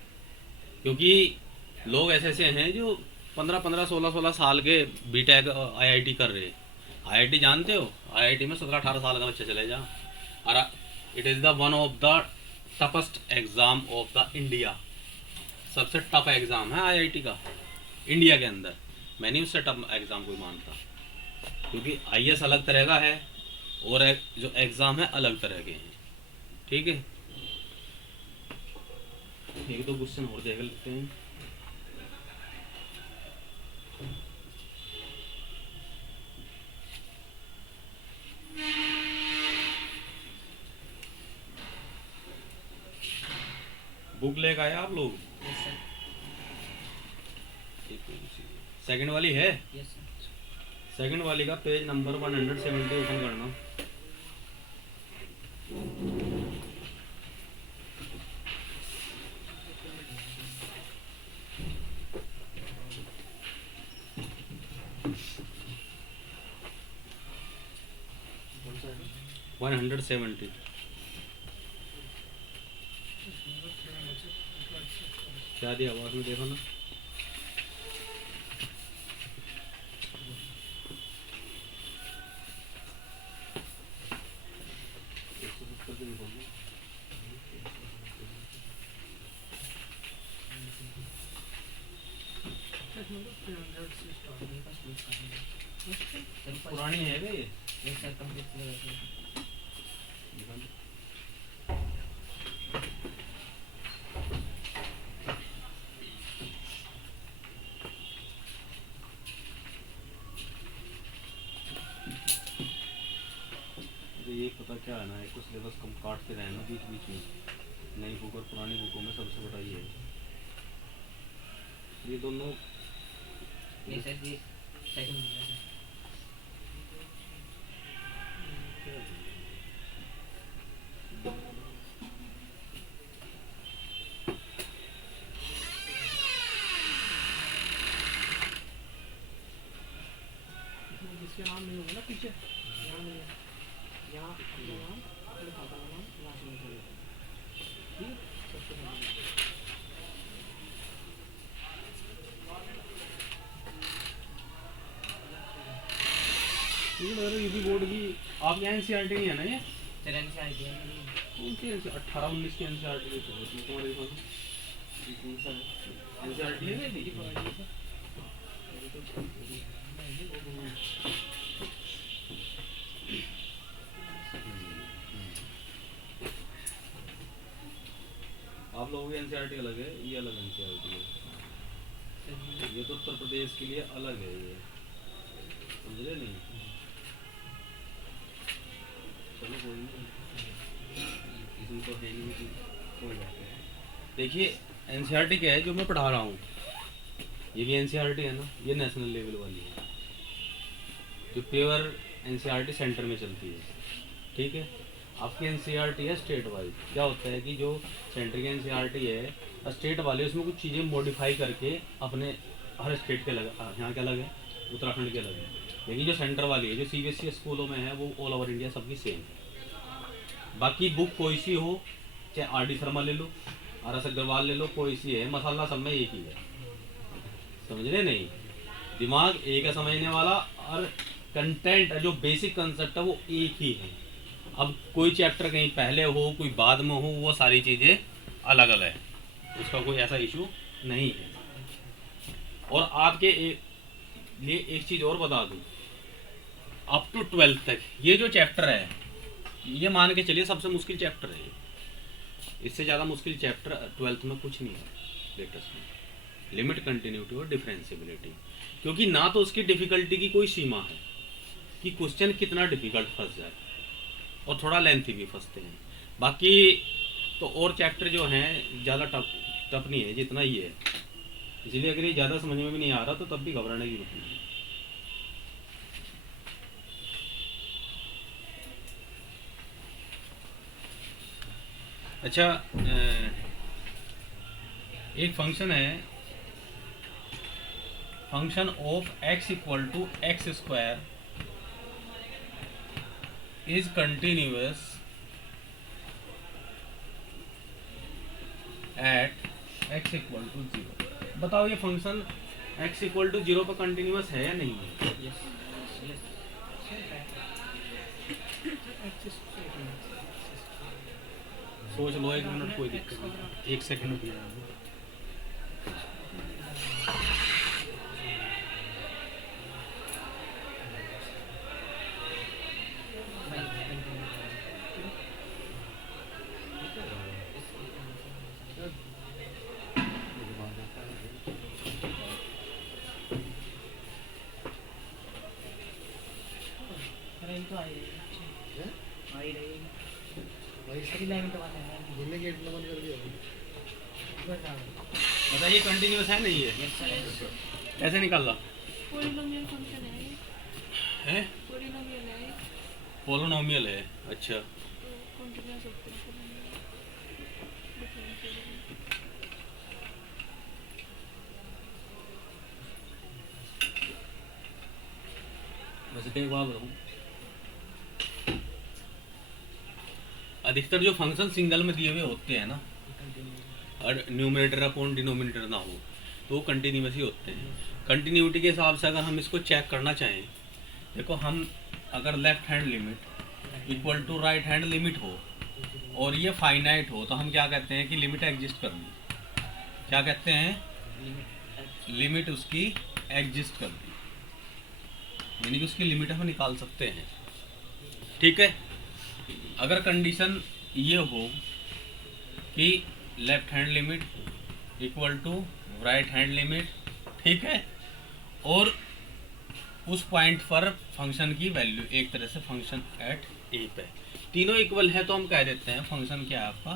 क्योंकि लोग ऐसे ऐसे हैं जो 15-15, 16-16 साल के बीटेक आईआईटी कर रहे हैं। आईआईटी जानते हो, आईआईटी में 17-18 साल का बच्चा चले जा। और it is the one of the toughest exam of the India. सबसे टफ एग्ज़ाम है आईआईटी का इंडिया के अंदर। मैं नहीं उससे टफ एग्ज़ाम कोई मानता, क्योंकि आईएएस अलग तरह का है और जो एग्ज़ाम है अलग तरह के हैं, ठीक है। एक दो क्वेश्चन और देख लेते हैं। बुक लेकर आए आप लोग? Yes sir. सेकंड वाली है? Yes sir. सेकंड वाली का पेज नंबर 170 ओपन करना। कौन सा है? 170। क्या दिया आवाज में देखो ना। पुरानी है क्या ये? यस सर, कंप्लीट सिलेबस है। तो ये पता क्या है ना, एक तो सिलेबस कम काटते रहे ना बीच बीच में। नई बुक और पुरानी बुकों में सबसे बड़ा ये है। ये दोनों यस सर, ये सेकंड है। जिसके नाम नहीं होगा ना पीछे, यहाँ नहीं है, यहाँ अपना नाम, अपने पापा का नाम लास्ट में लिख देते हैं। ठीक, सबसे पहले यूपी बोर्ड की आपके यहाँ एनसीईआरटी नहीं है ना ये? सर एनसीईआरटी है कौन सी 18-19 की एनसीईआरटी तुम्हारे पास? कौन सा है एनसीईआरटी है जी पकड़िए सर आप लोगों की एनसीईआरटी अलग है, ये अलग एनसीईआरटी है। ये तो उत्तर प्रदेश के लिए अलग है, ये समझ रहे नहीं? चलो कोई नहीं, इसमें तो है नहीं कि कोई बात नहीं। देखिए एनसीईआरटी क्या है जो मैं पढ़ा रहा हूँ, ये भी एनसीईआरटी है ना, ये नेशनल लेवल वाली है जो प्योर एनसीईआरटी सेंटर में चलती है, ठीक है। आपकी एनसीईआरटी है स्टेट वाइज। क्या होता है कि जो सेंटर की एनसीईआरटी है स्टेट वाले उसमें कुछ चीज़ें मॉडिफाई करके अपने हर स्टेट के अलग, यहाँ के अलग है, उत्तराखंड के अलग है। लेकिन जो सेंटर वाली है जो सीबीएसई स्कूलों में है वो ऑल ओवर इंडिया सबकी सेम है। बाकी बुक कोई सी हो, चाहे आर.डी. शर्मा ले लो, आर.एस. अग्रवाल ले लो, कोई सी है, मसाला सब में एक ही है, समझ रहे नहीं? दिमाग एक है समझने वाला, और कंटेंट जो बेसिक कंसेप्ट है वो एक ही है। अब कोई चैप्टर कहीं पहले हो कोई बाद में हो, वो सारी चीज़ें अलग अलग है, उसका कोई ऐसा इशू नहीं है। और आपके लिए एक चीज़ और बता दूँ, अप टू 12th तक ये जो चैप्टर है ये मान के चलिए सबसे मुश्किल चैप्टर है। इससे ज़्यादा मुश्किल चैप्टर 12th में कुछ नहीं है लेटेस्ट में, लिमिट, कंटिन्यूटी और डिफरेंशिएबिलिटी। क्योंकि ना तो उसकी डिफ़िकल्टी की कोई सीमा है कि क्वेश्चन कितना डिफ़िकल्ट फंस जाए, और थोड़ा लेंथी भी फंसते हैं। बाकी तो और चैप्टर जो हैं ज़्यादा टफ नहीं है जितना ये है, इसलिए अगर ये ज़्यादा समझ में भी नहीं आ रहा तो तब भी घबराने की जरूरत नहीं है। अच्छा, एक फंक्शन है, function of x equal to x square is continuous at x equal to 0। बताओ ये फंक्शन x इक्वल टू 0 पर कंटिन्यूअस है या नहीं है? यस यस सोच लो एक मिनट, कोई दिक्कत नहीं, एक सेकंड भी। अरे तो आई रही है, आई रही वही सही लाइन तो वाला है जिनने गेट बंद कर दिया बताइए कंटिन्यूअस है नहीं है? यस सर कैसे निकाला पॉलिनोमियल फंक्शन है ये, है? पॉलिनोमियल है ये, पोलोनोमियल है। अच्छा, तो कंटिन्यूअस होते हैं वैसे एक बात बताऊं, अधिकतर जो फंक्शन सिंगल में दिए हुए होते हैं ना, और न्यूमरेटर अपॉन डिनोमिनेटर ना हो, तो वो कंटिन्यूअस ही होते हैं। कंटिन्यूटी के हिसाब से अगर हम इसको चेक करना चाहें, देखो हम अगर left hand limit equal to right hand limit हो और ये फाइनाइट हो, तो हम क्या कहते हैं कि लिमिट एग्जिस्ट करनी। क्या कहते हैं? लिमिट उसकी एग्जिस्ट करनी, यानी कि उसकी लिमिट हम निकाल सकते हैं, ठीक है। अगर कंडीशन ये हो कि left hand limit equal to right hand limit, ठीक है, और उस पॉइंट पर फंक्शन की वैल्यू एक तरह से फंक्शन एट ए पे तीनों इक्वल है, तो हम कह देते हैं फंक्शन क्या है आपका?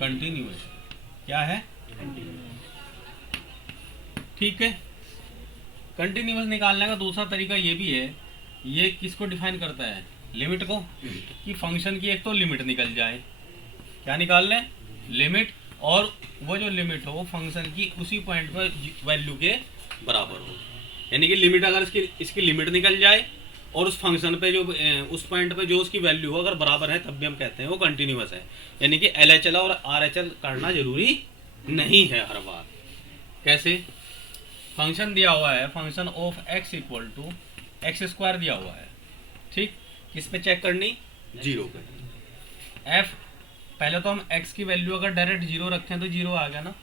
कंटिन्यूअस। क्या है? ठीक है। कंटिन्यूअस निकालने का दूसरा तरीका ये भी है, ये किसको डिफाइन करता है? लिमिट को, कि फंक्शन की एक तो लिमिट निकल जाए। क्या निकाल लें? लिमिट, और वो जो लिमिट हो वो फंक्शन की उसी पॉइंट पर वैल्यू के बराबर हो, यानी कि लिमिट अगर इसकी लिमिट निकल जाए और उस फंक्शन पे जो उस पॉइंट पे जो उसकी वैल्यू हो अगर बराबर है, तब भी हम कहते हैं वो कंटिन्यूअस है। यानी कि LHL और RHL करना जरूरी नहीं है हर बार। कैसे? फंक्शन दिया हुआ है, function of x equal to x square दिया हुआ है, ठीक, किस पे चेक करनी, जीरो पे। एफ पहले तो हम एक्स की वैल्यू अगर डायरेक्ट जीरो रखें तो जीरो आ गया ना,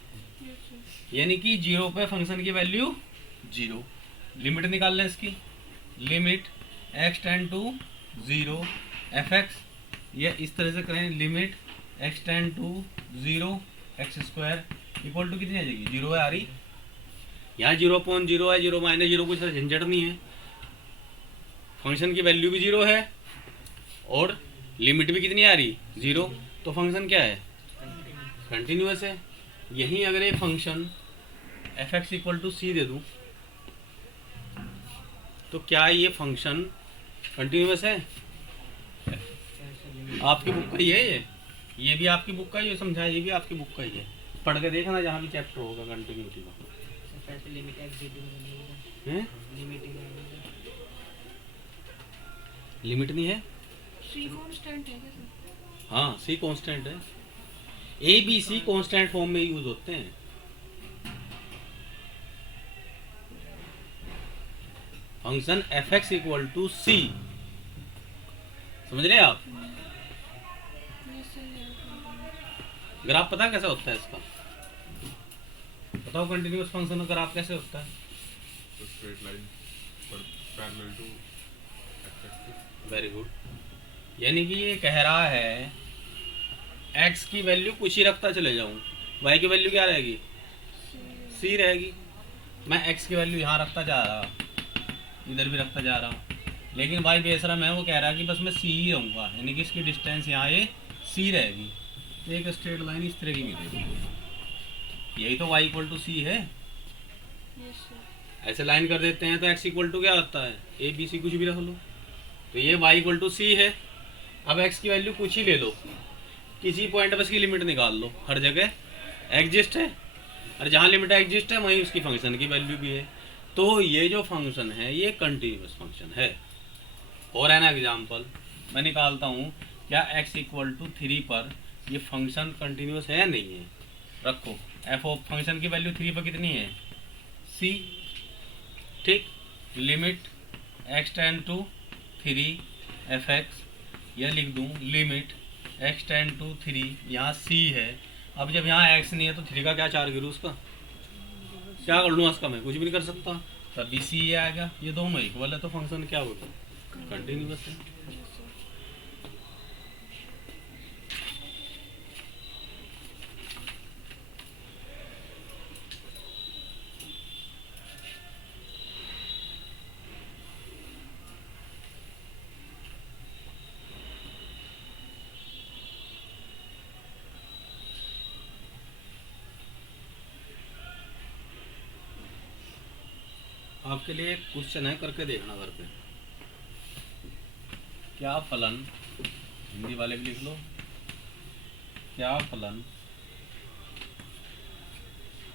यस सर। यानी कि जीरो पे फंक्शन की वैल्यू जीरो। लिमिट निकाल लें इसकी, limit x tend to zero f x, ये इस तरह से करें, limit x tend to zero x square equal to कितनी आ जाएगी, जीरो है आ रही, यहाँ 0.0 है, 0 माइनस 0 कुछ झंझट नहीं है, फंक्शन की वैल्यू भी जीरो है और लिमिट भी कितनी आ रही, जीरो, तो फंक्शन क्या है, कंटिन्यूअस है। यहीं अगर ये function F x equal to C दे दूँ तो क्या ये फंक्शन कंटिन्यूअस है, आपकी बुक का ही है, ये भी आपकी बुक का ही है, समझा, ये भी आपकी बुक का ही है, पढ़ के देखना जहाँ भी चैप्टर होगा कंटिन्यूटी का। लिमिट एक्स हैं, लिमिट लिमिट नहीं है, सी कांस्टेंट है क्या सर? हाँ सी कांस्टेंट है, A B C constant form में यूज होते हैं। Function F x equal to C, समझ रहे हैं आप, यस सर। ग्राफ पता कैसे होता है इसका, बताओ, कंटिन्यूअस फंक्शन का ग्राफ कैसे होता है, तो स्ट्रेट लाइन पर parallel to x axis. Very good, यानी कि ये कह रहा है x की वैल्यू कुछ ही रखता चले जाऊं, y की वैल्यू क्या रहेगी, c रहेगी, मैं x की वैल्यू यहाँ रखता जा रहा, इधर भी रखता जा रहा हूँ, लेकिन y बेसरम है, वो कह रहा है कि बस मैं c ही रहूँगा, यानी कि इसकी डिस्टेंस यहाँ ये c रहेगी, तो एक स्ट्रेट लाइन इस तरह की मिलेगी, यही तो y इक्वल टू सी है। Yes sir. ऐसे लाइन कर देते हैं तो x इक्वल टू क्या होता है, ए बी सी कुछ भी रख लो, तो ये y इक्वल टू सी है। अब x की वैल्यू कुछ ही ले लो, किसी पॉइंट पर इसकी लिमिट निकाल लो, हर जगह एग्जिस्ट है, और जहाँ लिमिट एग्जिस्ट है वहीं उसकी फंक्शन की वैल्यू भी है, तो ये जो फंक्शन है ये कंटिन्यूअस फंक्शन है। और एन एग्जाम्पल मैं निकालता हूँ, क्या x इक्वल टू 3 पर ये फंक्शन कंटिन्यूअस है या नहीं है, रखो एफ ऑफ फंक्शन की वैल्यू 3 पर कितनी है, c, ठीक, limit x tend to 3 f x, यह लिख दूँ लिमिट x टेंड टू 3, यहाँ c है, अब जब यहाँ x नहीं है तो 3 का क्या चार्ज करूँ, उसका क्या कर लूँ, उसका मैं कुछ भी नहीं कर सकता, तब भी c ये आएगा, ये दोनों इक्वल है, तो फंक्शन क्या होगा, कंटिन्यूअस है। Yes sir. आपके लिए एक क्वेश्चन है, करके देखना घर पे, क्या फलन, हिंदी वाले भी लिख लो, क्या फलन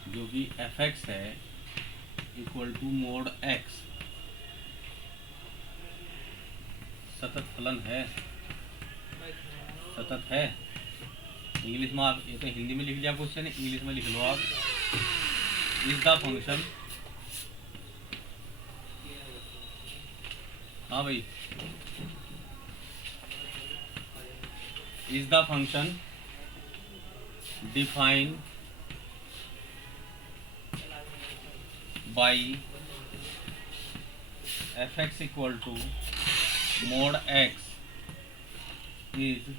जो कि एफ एक्स है इक्वल टू मोड एक्स सतत फलन है, सतत है। इंग्लिश में आप, ये तो हिंदी में लिख दिया क्वेश्चन, इंग्लिश में लिख लो आप, इज द फंक्शन, हाँ भाई, is the function define by f x equal to mod x, is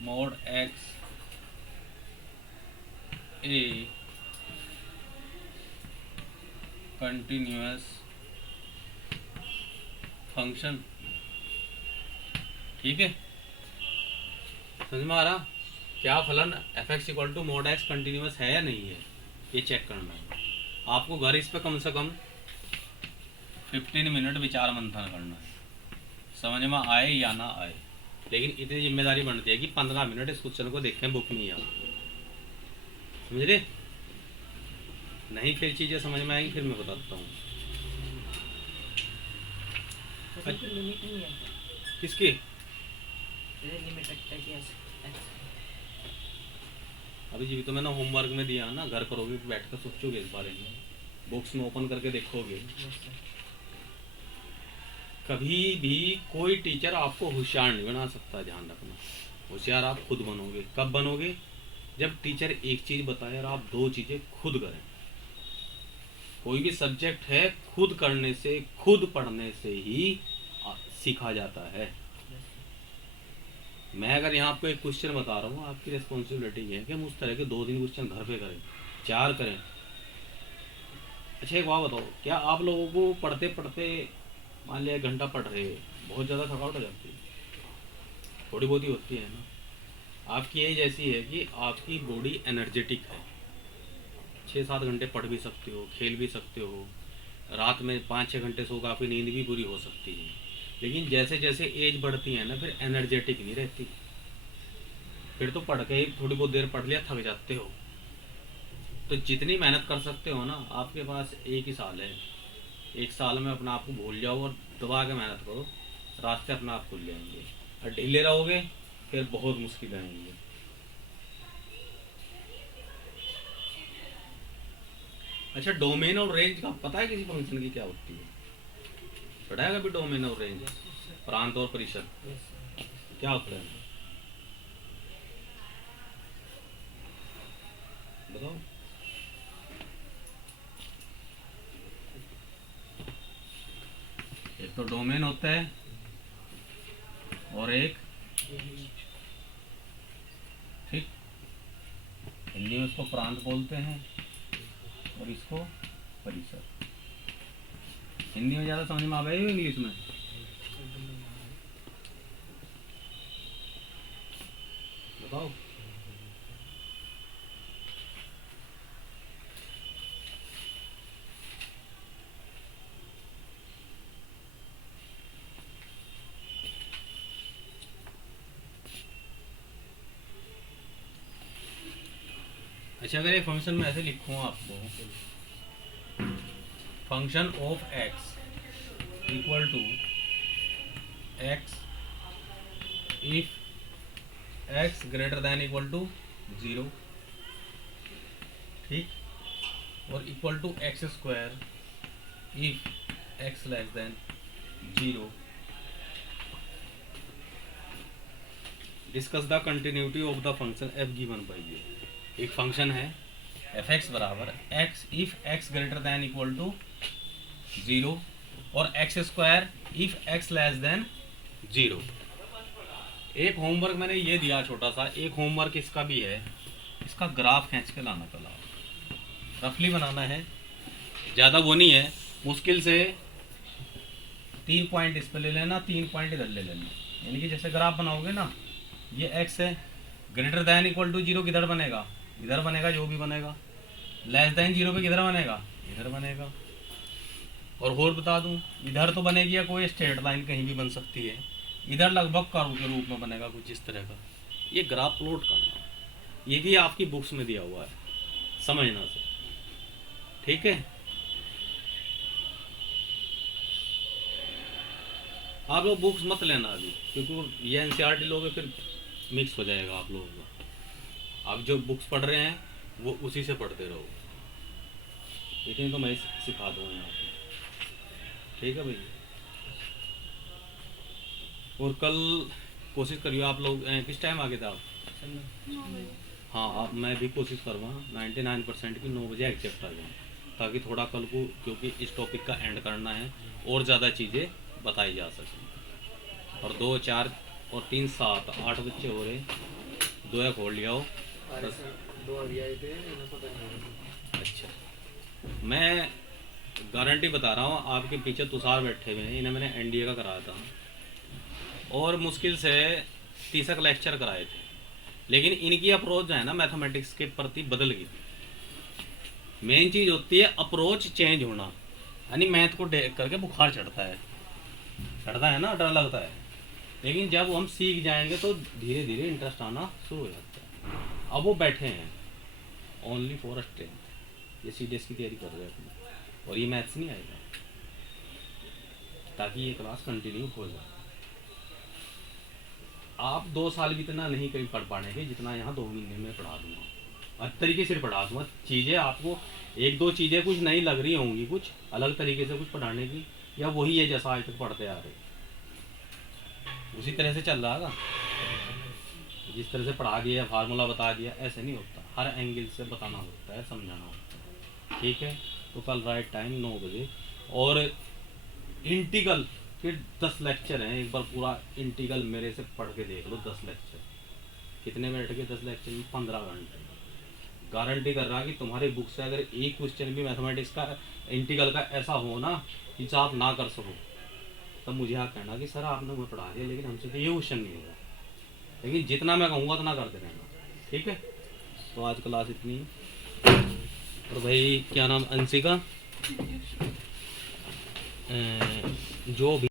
mod x a continuous function, ठीक है, समझ में आ रहा, क्या फलन f x equal to mod x continuous है या नहीं है, ये चेक करना है आपको, घर इस पर कम से कम 15 मिनट विचार मंथन करना है, समझ में आए या ना आए, लेकिन इतनी जिम्मेदारी बनती है कि 15 मिनट इस क्वेश्चन को देखें बुक में, आप समझ रहे, नहीं फिर चीज़ें समझ में आएंगी, फिर मैं बताता हूँ। लिमिट नहीं है, किसकी, लिमिट रखता है कि एक्स, अभी जी तो मैंने होमवर्क में दिया ना, घर करोगे, बैठ कर सोचोगे इस बारे में, बुक्स में ओपन करके देखोगे, कभी भी कोई टीचर आपको होशियार नहीं बना सकता, ध्यान रखना। होशियार आप खुद बनोगे। कब बनोगे? जब टीचर एक चीज़ बताए और आप दो चीज़ें खुद करें। कोई भी सब्जेक्ट है, खुद करने से, खुद पढ़ने से ही सीखा जाता है। मैं अगर यहाँ आपको एक क्वेश्चन बता रहा हूँ, आपकी रिस्पॉन्सिबिलिटी है कि हम उस तरह के 2-3 क्वेश्चन घर पे करें, 4 करें। अच्छा एक बात बताओ, क्या आप लोगों को पढ़ते पढ़ते, मान लिया 1 घंटा पढ़ रहे हो, बहुत ज़्यादा थकावट हो जाती है? थोड़ी बहुत ही होती है ना। आपकी एज ऐसी है कि आपकी बॉडी एनर्जेटिक है, 6-7 घंटे पढ़ भी सकते हो, खेल भी सकते हो, रात में 5-6 घंटे सो कर आपकी नींद भी पूरी हो सकती है। लेकिन जैसे जैसे एज बढ़ती है ना, फिर एनर्जेटिक नहीं रहती। फिर तो पढ़ के ही थोड़ी बहुत देर पढ़ लिया, थक जाते हो। तो जितनी मेहनत कर सकते हो ना, आपके पास 1 ही साल है। 1 साल में अपना आप को भूल जाओ और दबा के मेहनत करो, रास्ते अपना आप खुल जाएंगे। और ढीले रहोगे फिर बहुत मुश्किल आएंगे। अच्छा, डोमेन और रेंज का पता है किसी फंक्शन की क्या होती है? पढ़ा है कभी डोमेन और रेंज? प्रांत और परिषद क्या होता है बताओ? एक तो डोमेन होता है और एक, ठीक, हिंदी में उसको प्रांत बोलते हैं और इसको परिषद। हिंदी में ज़्यादा समझ में आ गई हो इंग्लिश में? बताओ। अच्छा, अगर ये फंक्शन में ऐसे लिखूँ आपको, function of x equal to x if x greater than equal to 0, ठीक, और equal to x square if x less than 0, discuss the continuity of the function f given by ये। एक फंक्शन है f x बराबर x if x greater than equal to 0 और x square if x less than 0। एक homework मैंने ये दिया छोटा सा, एक होमवर्क इसका भी है, इसका ग्राफ खींच के लाना पड़ा, रफली बनाना है, ज़्यादा वो नहीं है, मुश्किल से 3 पॉइंट इस पे ले लेना, 3 पॉइंट इधर ले लेना। यानी कि जैसे ग्राफ बनाओगे ना, ये एक्स है, ग्रेटर दैन इक्वल टू 0 किधर बनेगा? इधर बनेगा, जो भी बनेगा। लेस दैन 0 पे किधर बनेगा? इधर बनेगा। और बता दूं, इधर तो बनेगी या कोई स्ट्रेट लाइन कहीं भी बन सकती है, इधर लगभग कर्व के रूप में बनेगा कुछ इस तरह का। ये ग्राफ प्लॉट करना, ये भी आपकी बुक्स में दिया हुआ है, समझना से, ठीक है। आप लोग बुक्स मत लेना अभी, क्योंकि ये एनसीईआरटी लोगे फिर मिक्स हो जाएगा आप लोगों का। आप जो बुक्स पढ़ रहे हैं वो उसी से पढ़ते रहो, लेकिन तो मैं सिखा दूँगा यहाँ पे, ठीक है भैया। और कल कोशिश करिए आप लोग, किस टाइम आ गए थे आप? 9 बजे। हाँ, आप, मैं भी कोशिश करूँगा 99% की 9 बजे एग्जैक्ट आ जाऊँ, ताकि थोड़ा कल को, क्योंकि इस टॉपिक का एंड करना है और ज़्यादा चीज़ें बताई जा सकें। और 2, 4 और 3, 7, 8 बच्चे हो रहे, 2 या खोल लिया हो। दो अभी आए थे, इन्हें पता नहीं। अच्छा, मैं गारंटी बता रहा हूँ, आपके पीछे तुषार बैठे हुए हैं, इन्हें मैंने एनडीए का कराया था और मुश्किल से 30 लेक्चर कराए थे, लेकिन इनकी अप्रोच जो है ना मैथमेटिक्स के प्रति बदल गई। मेन चीज़ होती है अप्रोच चेंज होना, यानी मैथ को देख करके बुखार चढ़ता है ना, डर लगता है, लेकिन जब हम सीख जाएंगे तो धीरे धीरे इंटरेस्ट आना शुरू हो जाता है। अब वो बैठे हैं ओनली फॉर स्ट्रेंथ, ये सीडीएस की तैयारी कर रहे हैं अपनी, और ये मैथ्स नहीं आएगा, ताकि ये क्लास कंटिन्यू हो जाए। आप 2 साल भी इतना नहीं कहीं पढ़ पाएंगे जितना यहाँ 2 महीने में पढ़ा दूंगा, अच्छी तरीके से पढ़ा दूंगा। चीज़ें आपको 1-2 चीज़ें कुछ नहीं लग रही होंगी, कुछ अलग तरीके से कुछ पढ़ाने की, या वही है जैसा आज तक पढ़ते आ रहे, उसी तरह से चल रहा था। जिस तरह से पढ़ा दिया, फार्मूला बता दिया, ऐसे नहीं होता, हर एंगल से बताना होता है, समझाना होता है। ठीक है, तो कल राइट टाइम 9 बजे। और इंटीग्रल के 10 लेक्चर हैं, एक बार पूरा इंटीग्रल मेरे से पढ़ के देख लो। 10 लेक्चर कितने मिनट के? 10 लेक्चर में 15 घंटे। गारंटी कर रहा कि तुम्हारी बुक से अगर एक क्वेश्चन भी मैथमेटिक्स का इंटीग्रल का ऐसा हो ना कि आप ना कर सको, तब मुझे यहाँ कहना कि सर आपने मुझे पढ़ा दिया लेकिन हमसे तो ये क्वेश्चन नहीं होगा। लेकिन जितना मैं कहूँगा उतना करते रहना। ठीक है, तो आज क्लास इतनी। और भाई क्या नाम, अंशिका, जो भी